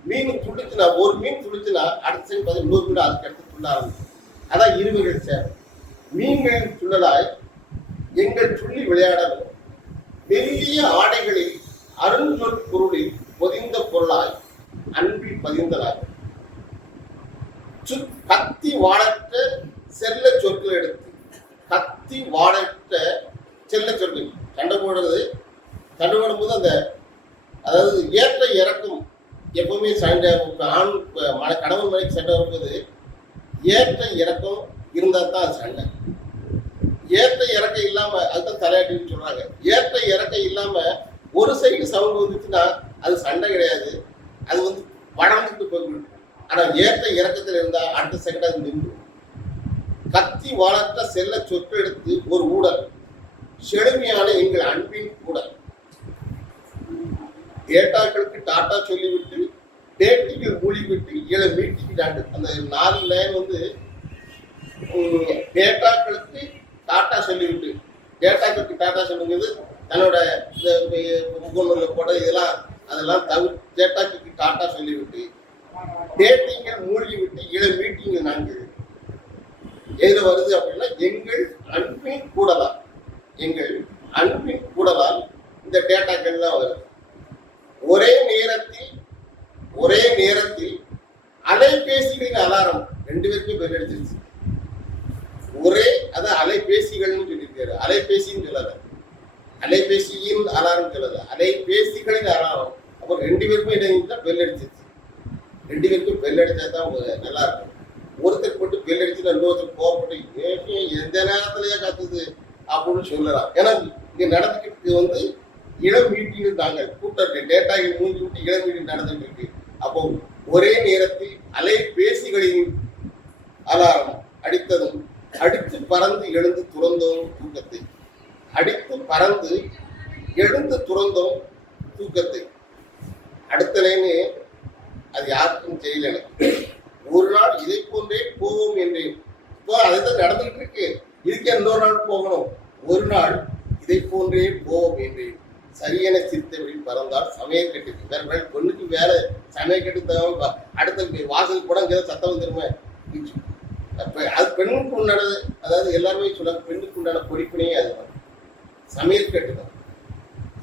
மீன் துள்ளிச்சுனா, ஒரு மீன் துள்ளிச்சுனா அடுத்த சைடு 100 மீன் அதுக்கு அடுத்து துள்ள ஆரம்பிக்கும். அதான் இருவர்கள் சேரும். மீன்களின் துள்ளலாய் எங்கள் துள்ளி விளையாடலும், மெல்லிய ஆடைகளில் அருஞ்சொற் பொருளில் பொதிந்த பொருளாய் அன்பில் பதிந்த நாங்கள். கத்தி வாழற்ற செல்ல சொற்கள் எடுத்து. கத்தி வாழற்ற செல்ல சொற்கள் சண்டை போடுறது. சண்டை போடும்போது அந்த அதாவது ஏற்ற இறக்கும் எப்பவுமே சண்டை. ஆண் கணவன் மனைக்கு சண்டை வரும்போது ஏற்ற இறக்கம் இருந்தால் தான் சண்டை. ஏற்ற இறக்கம் இல்லாம அதுதான் தலையாட்டின்னு சொல்றாங்க. ஏற்ற இறக்கம் இல்லாம ஒரு சைடு சவுண்ட் வந்துச்சுன்னா அது சண்டை கிடையாது, அது வந்து வளர்ந்துட்டு போய்விடும். ஆனா ஏற்ற இறக்கத்தில் இருந்தா அடுத்த செகண்ட் அது நின்று. கத்தி வளர்த்த செல்ல சொற்கள் எடுத்து ஒரு ஊடல் செழுமையான எங்கள் அன்பின் ஊடல். டேட்டாக்களுக்கு டாட்டா சொல்லிவிட்டு டேட்டிகள் மூழ்கிவிட்டு 7 மீட்டிங் ஆண்டு. அந்த 4 லைன் வந்து டேட்டாக்களுக்கு டாட்டா சொல்லிவிட்டு, டேட்டாக்களுக்கு டாட்டா சொல்லுங்கிறது தன்னோட முகநூலில் போட அதெல்லாம் தவிர டேட்டாக்களுக்கு டாட்டா சொல்லிவிட்டு டேட்டிங்கள் மூழ்கிவிட்டு 7 மீட்டிங் 4 எதுல வருது அப்படின்னா எங்கள் அன்பின் கூடலாம், எங்கள் அன்பின் கூடலாம் இந்த டேட்டாக்கள்லாம் வருது. ஒரே நேரத்தில் அலைபேசிகளின் அலாரம் 2 பேருக்கும் பெல் அடிச்சிருச்சு. அதான் அலைபேசிகள்னு சொல்லியிருக்காரு, அலைபேசின்னு சொல்லாத, அலைபேசியின் அலாரம் சொல்லாத, அலைபேசிகளின் அலாரம். அப்போ 2 பேருக்கும் என்ன பெல் அடிச்சிருச்சு. 2 பேருக்கும் பெல் அடிச்சா தான் நல்லா இருக்கும். ஒருத்தர் போட்டு பெல் அடிச்சுட்டு இன்னொருத்தர் கோவப்பட்டு எந்த நேரத்திலேயே கத்துது அப்படின்னு சொல்லலாம். ஏன்னா இங்க நடந்துக்கிட்டு வந்து இளம் மீட்டிங் நாங்கள் கூட்டத்தை டேட்டாவில் மூஞ்சி விட்டு இளம் மீட்டிங் நடந்துட்டு இருக்கு. அப்போ ஒரே நேரத்தில் அலைபேசிகளின் அலாரம் அடித்ததும் அடித்து பறந்து எழுந்து துறந்தோம் தூக்கத்தை, அடித்து பறந்து எழுந்து துறந்தோம் தூக்கத்தை. அடுத்த லைனு அது யாருக்கும் தெரியல எனக்கு. ஒரு நாள் இதை போன்றே போவோம் என்றேன். இப்போ அதுதான் நடந்துகிட்டு இருக்கு. இதுக்கே இன்னொரு நாள் போகணும். ஒரு நாள் இதை போன்றே போவோம் என்றேன். சரியென சிரித்தபடி பறந்தால் சமையல் கட்டுக்கு வேற பொண்ணுக்கு வேற சமையல் கட்டு அடுத்த வாசல் கூட இங்கே சத்தம் வந்துருமே. அது பெண்ணுக்கு உண்டானது. அதாவது எல்லாருமே சொல்லுவாங்க பெண்ணுக்கு உண்டான பொடிப்பினையே அதுதான் சமையல் கட்டு தான்.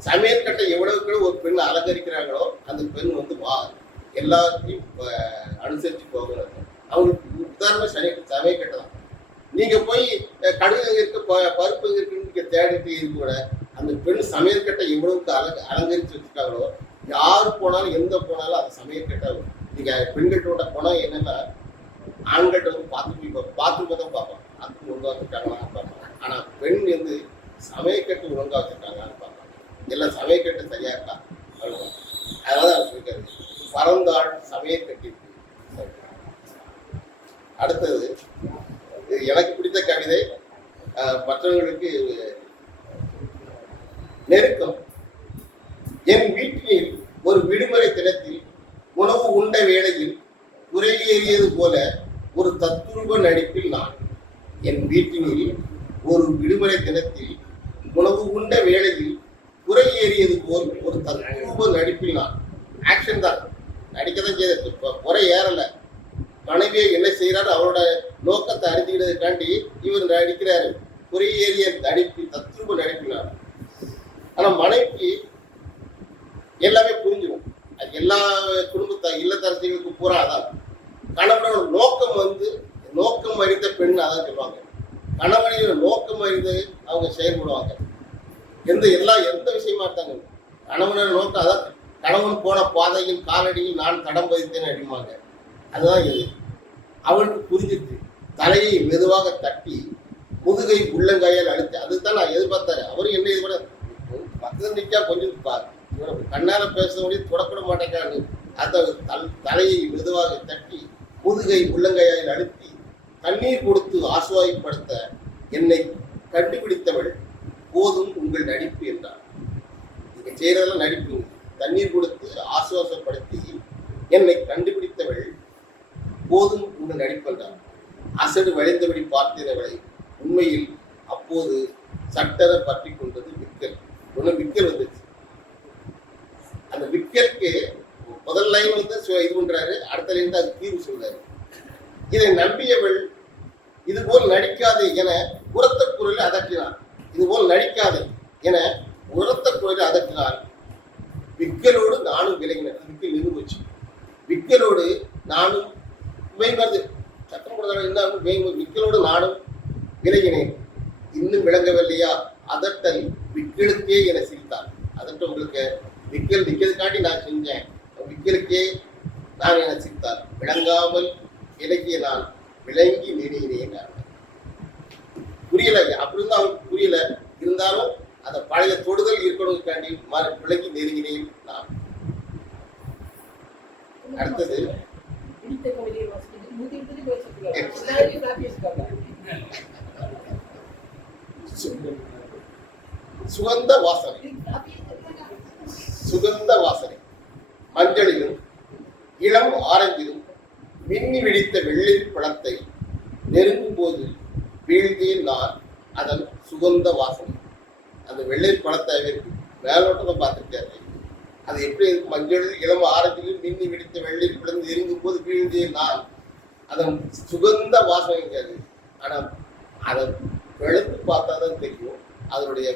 சமையல் கட்டை எவ்வளவுக்கு ஒரு பெண் அலங்கரிக்கிறாங்களோ அந்த பெண் வந்து எல்லாத்தையும் அனுசரித்து போகணும். அவங்களுக்கு உதாரணமே சமையல் கட்டை தான். நீங்க போய் கடுகு இருக்கு பருப்பு இருக்குன்னு நீங்க தேடிட்டு இது கூட அந்த பெண் சமையல் கட்டை எவ்வளவுக்கு அலங்கரிச்சு வச்சுருக்காங்களோ யாரு போனாலும் எந்த போனாலும் அந்த சமையல் கட்டை. நீங்க பெண்கள்கிட்ட போனா என்னன்னா ஆண்கள்கிட்ட வந்து பாத்ரூம் தான் பார்ப்பாங்க, பாத்ரூம் ஒழுங்கா வச்சுருக்காங்களான்னு பார்ப்பாங்க. ஆனா பெண் வந்து சமையல் கட்டு ஒழுங்கா வச்சுருக்காங்கன்னு பார்ப்பாங்க. எல்லாம் சமையல் கட்டு சரியா இருக்கா அவ்வளோ. அதனால சொல்லிக்காரு பறந்தாள் சமையல் கட்டிருக்கு. அடுத்தது எனக்கு பிடித்த கவிதை, மற்றவர்களுக்கு நெருக்கம். என் வீட்டில் ஒரு விடுமுறை தினத்தில் உணவு உண்ட வேளையில் குறையேறியது போல ஒரு தத்துருவ நடிப்பில் நான். என் வீட்டினில் ஒரு விடுமுறை தினத்தில் உணவு உண்ட வேளையில் குறையேறியது போல் ஒரு தத்துருவ நடிப்பில் நான். ஆக்ஷன் தான், நடிக்கதான் செய்த குறை ஏறல. மனைவியை என்ன செய்யறாரு அவரோட நோக்கத்தை அறிஞ்சுக்கிறதுக்காண்டி இவர் நடிக்கிறாரு. குறையேறிய நடிப்பு தத்துருவ நடிப்பினார். ஆனா மனைவிக்கு எல்லாமே புரிஞ்சிடும். அது எல்லா இல்லத்தரசிகளுக்கு பூரா அதான். கணவனோட நோக்கம் வந்து நோக்கம் அறிந்த பெண் அதான் சொல்லுவாங்க. கணவனையோட நோக்கம் அறிந்து அவங்க செயல்படுவாங்க. எந்த விஷயமா இருந்தாங்க கணவனோட நோக்கம் அதான். கணவன் போன பாதையில் காலடியில் நான் தடம் பதித்தேன்னு அடிப்பாங்க. அதுதான் இது. அவனுக்கு புரிஞ்சிட்டு தலையை மெதுவாக தட்டி முதுகை உள்ளங்காயால் அழுத்து. அதுதான் நான் எதிர்பார்த்தாரு. அவரும் என்ன இது பக்கத்தில் நிற்கா கொஞ்சம் கண்ணால பேச முடியும் தொடப்பட மாட்டேங்கான்னு அந்த தலையை மெதுவாக தட்டி முதுகை உள்ளங்காயால் அழுத்தி தண்ணீர் கொடுத்து ஆசுவாயப்படுத்த என்னை கண்டுபிடித்தவள் போதும் உங்கள் நடிப்பு என்றார். நீங்க செய்யறதெல்லாம் நடிப்பு. தண்ணீர் கொடுத்து ஆசுவாசப்படுத்தி என்னை கண்டுபிடித்தவள் போதும் உங்கள் நடிப்பென்றார். அசடு வளைந்தபடி பார்த்தவளை உண்மையில் அப்போது சட்டர பற்றி கொண்டது விக்கல். ஒன்று விக்கல் வந்துச்சு. அந்த விக்கலுக்கு முதல் லைன் வந்து இது பண்றாரு, அடுத்த லைன் தான் அது தீர்வு சொல்றாரு. இதை நம்பியவள் இதுபோல் நடிக்காதே என உரத்த குரலில் அதட்டினார். இதுபோல் நடிக்காதே என உரத்த குரலில் அதட்டினார். விக்கலோடு நானும் விலகினேன். விக்கல் நின்று போச்சு. விக்கலோடு நானும் வருது சட்டம் கொடுத்த விக்கலோடு நானும் விலகினேன். இன்னும் விளங்கவில்லையா அதட்டல் விக்கலுக்கே என சிரித்தார். அதட்ட உங்களுக்கு விக்கல் நிற்கிறதுக்காண்டி நான் செஞ்சேன், விக்கலுக்கே நான் என சிரித்தார். விளங்காமல் விலகிய நான் விளங்கி நெறியினேன். புரியல, அப்படி இருந்தால் அவனுக்கு புரியல. இருந்தாலும் அந்த பழைய தொடுதல் இருக்கணுக்காண்டி விளங்கி நெருங்கினேன் நான். அடுத்தது பிடித்த கவிதையை வாசிக்கிறது 120 பேர் சொல்லுவாங்க. சுகந்த வாசனை. சுகந்த வாசனை மஞ்சளிலும் இளம் ஆரஞ்சிலும் மின்னி வெடித்த வெள்ளை பழத்தை நெருங்கும் போது வீழ்ந்தேன் நான் அதன் சுகந்த வாசனை. அந்த வெள்ளை பழத்தை மேலோட்டத்தை பார்த்துருக்காரு. அது எப்படி மஞ்சள் இளம் ஆரஞ்சிலும் மின்னி வெடித்த வெள்ளை பழம் நெருங்கும் போது வீழ்ந்தேன் நான் அதன் சுகந்த வாசனை இருக்காது. ஆனால் அதை வெளுத்து பார்த்தா தான் தெரியும் அதனுடைய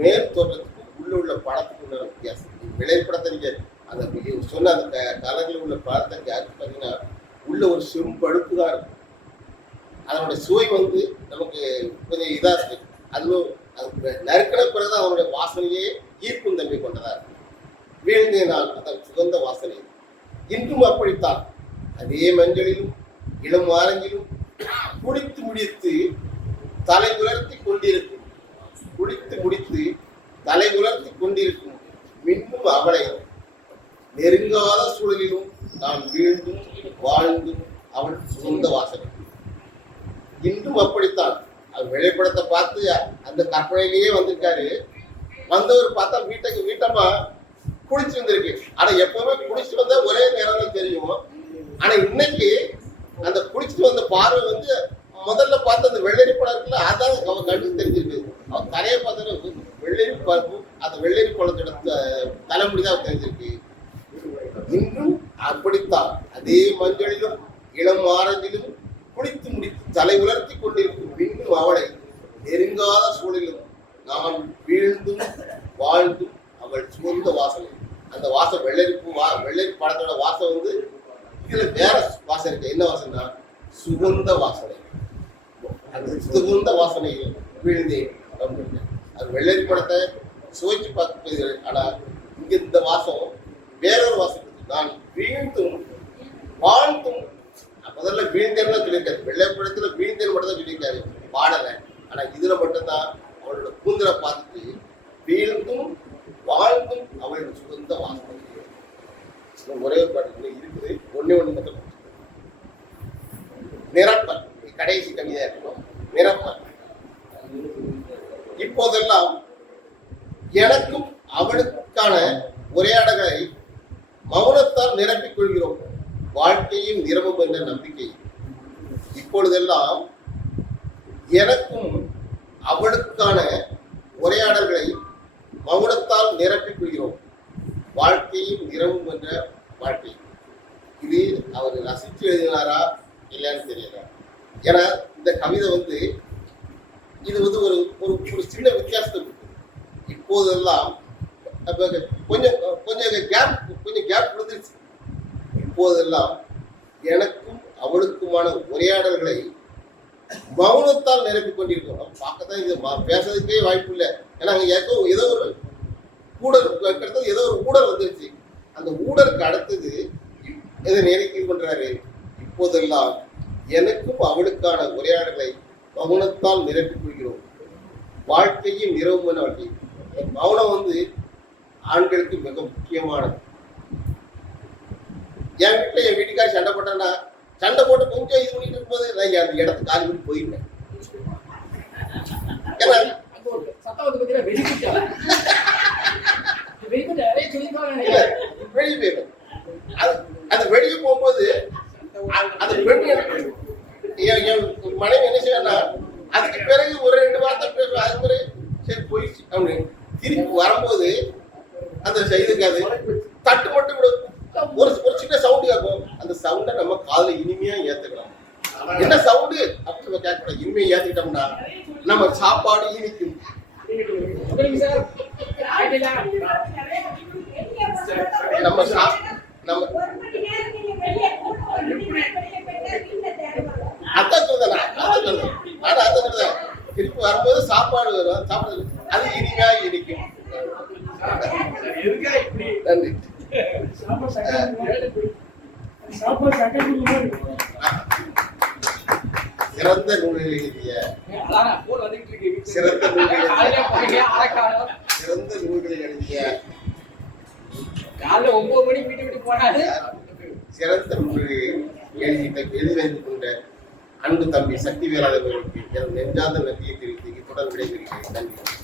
மேல் தோற்றத்துக்கும் உள்ள படத்துக்கு உள்ள வித்தியாசம். விளைப்படத்தை நீங்க அந்த சொன்ன அந்த கலரில் உள்ள படத்தை பார்த்தீங்கன்னா உள்ள ஒரு செம்பழுப்பு தான் இருக்கும். அதனுடைய சுவை நமக்கு கொஞ்சம் இதாக இருக்கு. அதுவும் அது நறுக்கின பிறகுதான் அதனுடைய வாசனையே ஈர்க்கும் தன்மை கொண்டதா இருக்கு. வீழ்ந்தே நாள் அதன் சுகந்த வாசனை. இன்றும் அப்படித்தான் அதே மஞ்சளிலும் இளம் ஆரஞ்சிலும் குடித்து முடித்து தலை உலர்த்தி கொண்டிருக்கும். குடித்து முடித்து தலை உலர்த்தி கொண்டிருக்கும் மின்னும் அவளை நெருங்காத சூழலிலும் நான் வீழ்ந்தும் வாழ்ந்தும் அவள் சுகந்த வாசனை. இன்றும் அப்படித்தான். அவர் வெளிப்படத்தை பார்த்து அந்த கற்பனையிலேயே வந்திருக்காரு. வந்தவர் பார்த்தா வீட்டம்மா குளிச்சு வந்திருக்கு. ஆனா எப்பவுமே குளிச்சுட்டு வந்தா ஒரே நேரம் தான் தெரியும். ஆனா இன்னைக்கு அந்த குளிச்சுட்டு வந்த பார்வை முதல்ல பார்த்து அந்த வெள்ளரி பழம் இருக்குல்ல அதான் அவன் கண்ணுக்கு தெரிஞ்சிருக்கு. அவன் தலையை பார்த்து வெள்ளரி பழம் அந்த வெள்ளரி பழத்தோட தலைமுடிதான் தெரிஞ்சிருக்கு. இன்றும் அப்படித்தான் அதே மஞ்சளிலும் இளம் ஆரஞ்சிலும் குளித்து முடித்து தலை உலர்த்தி கொண்டிருக்கும் இன்னும் அவளை நெருங்காத சூழலிலும் நான் வீழ்ந்தும் வாழ்ந்தும் அவள் சுகந்த வாசனை. அந்த வாசம் வெள்ளரி பழத்தோட வாசம் இதுல வேற வாசனை இருக்கு. என்ன வாசனைனா சுகந்த வாசனை. அந்த சுகந்த வாசனையில் வீழ்ந்தேன். அது வெள்ளரி பழத்தை சுவைச்சு பார்க்க. ஆனா இங்க இந்த வாசம் வேறொரு வாசம். நான் வீழ்ந்தும் வாழ்ந்தும் முதல்ல வீழ்ந்தேன்னு சொல்லியிருக்காரு. வெள்ளைப்பழத்துல வீழ்ந்தேன் மட்டும் தான் சொல்லியிருக்காரு, பாடல. ஆனா இதுல மட்டும்தான் அவளோட கூந்தலை பார்த்துட்டு வீழ்ந்தும் வாழ்ந்தும் அவளோட சுகந்த வாசனை. ஒரே பாட்டு இருக்குது. ஒண்ணு மட்டும் நிரப்பல் கடைசி கவிதையா இருக்கணும். நிரப்பல். இப்போதெல்லாம் எனக்கும் அவளுக்கான உரையாடல்களை மௌனத்தால் நிரப்பிக் கொள்கிறோம். வாழ்க்கையும் நிரம்பும் என்ற நம்பிக்கை. இப்பொழுதெல்லாம் எனக்கும் அவளுக்கான உரையாடல்களை மௌனத்தால் நிரப்பிக் கொள்கிறோம். வாழ்க்கையும் நிரம்பும் என்ற வாழ்க்கை. இது அவர் ரசித்து எழுதினாரா இல்லையான்னு தெரியல. ஏன்னா இந்த கவிதை இது ஒரு ஒரு சின்ன வித்தியாசத்தை இருக்கு. இப்போதெல்லாம் கொஞ்சம் கேப் விழுந்துருச்சு. இப்போதெல்லாம் எனக்கும் அவளுக்குமான உரையாடல்களை மௌனத்தால் நிரப்பிக் கொண்டிருக்கிறோம். பார்க்கத்தான் இது பேசுறதுக்கே வாய்ப்பு இல்லை. ஏன்னா அங்கே ஏதோ ஒரு ஊடல் கிடைத்தது, ஏதோ ஒரு ஊடல் வந்துருச்சு. அந்த ஊடலுக்கு அடுத்தது எதை நினைக்க பண்றாரு. இப்போதெல்லாம் எனக்கும் அவளுக்கான உரையாடல்களை மௌனத்தால் நிரப்பிக் கொள்கிறோம். வாழ்க்கையும் நிரவுமான வாழ்க்கை. மௌனம் ஆண்களுக்கு மிக முக்கியமானது. என் வீட்டுல என் வீட்டுக்காரி சண்டை போட்டேன்னா சண்டை போட்டு கொஞ்சம் இது பண்ணிட்டு இருக்கும்போது நான் அந்த இடத்துக்கு காலி பண்ணி போயிருந்தேன். வெளியே போயிடும். அந்த வெளியே போகும்போது அந்த பெண் என் மனைவி என்ன செய்யணும்னா அதுக்கு பிறகு ஒரு 2 வார்த்தை பேசுவேன். அது மாதிரி சரி போயிடுச்சு அப்படின்னு திருப்பி வரும்போது அந்த இதுக்காது தட்டு மட்டும் ஒரு சின்ன சவுண்டு கேட்கும். அந்த சவுண்டை நம்ம காதுல இனிமையா ஏத்துக்கலாம். என்ன சவுண்டு அப்படி நம்ம கேட்கக்கூடாது. இனிமையா ஏத்துக்கிட்டோம்னா நம்ம சாப்பாடு இனிக்கும். நம்ம அதான் சொல்றேன். திருப்பி வரும்போது சாப்பாடு வரும். சாப்பாடு அது இனிமையா இனிக்கும். நன்றி. சிறந்த நூல்கள் எழுதிய காலைல 9 மணி வீட்டு போனாரு சிறந்த ஒரு எழுதி வைத்து கொண்ட அன்பு தம்பி சக்தி வேளாளர்களுக்கு எனது நெஞ்சார்ந்த நன்றியை தெரிவித்து இத்துடன் விடைபெறுகிறேன். நன்றி.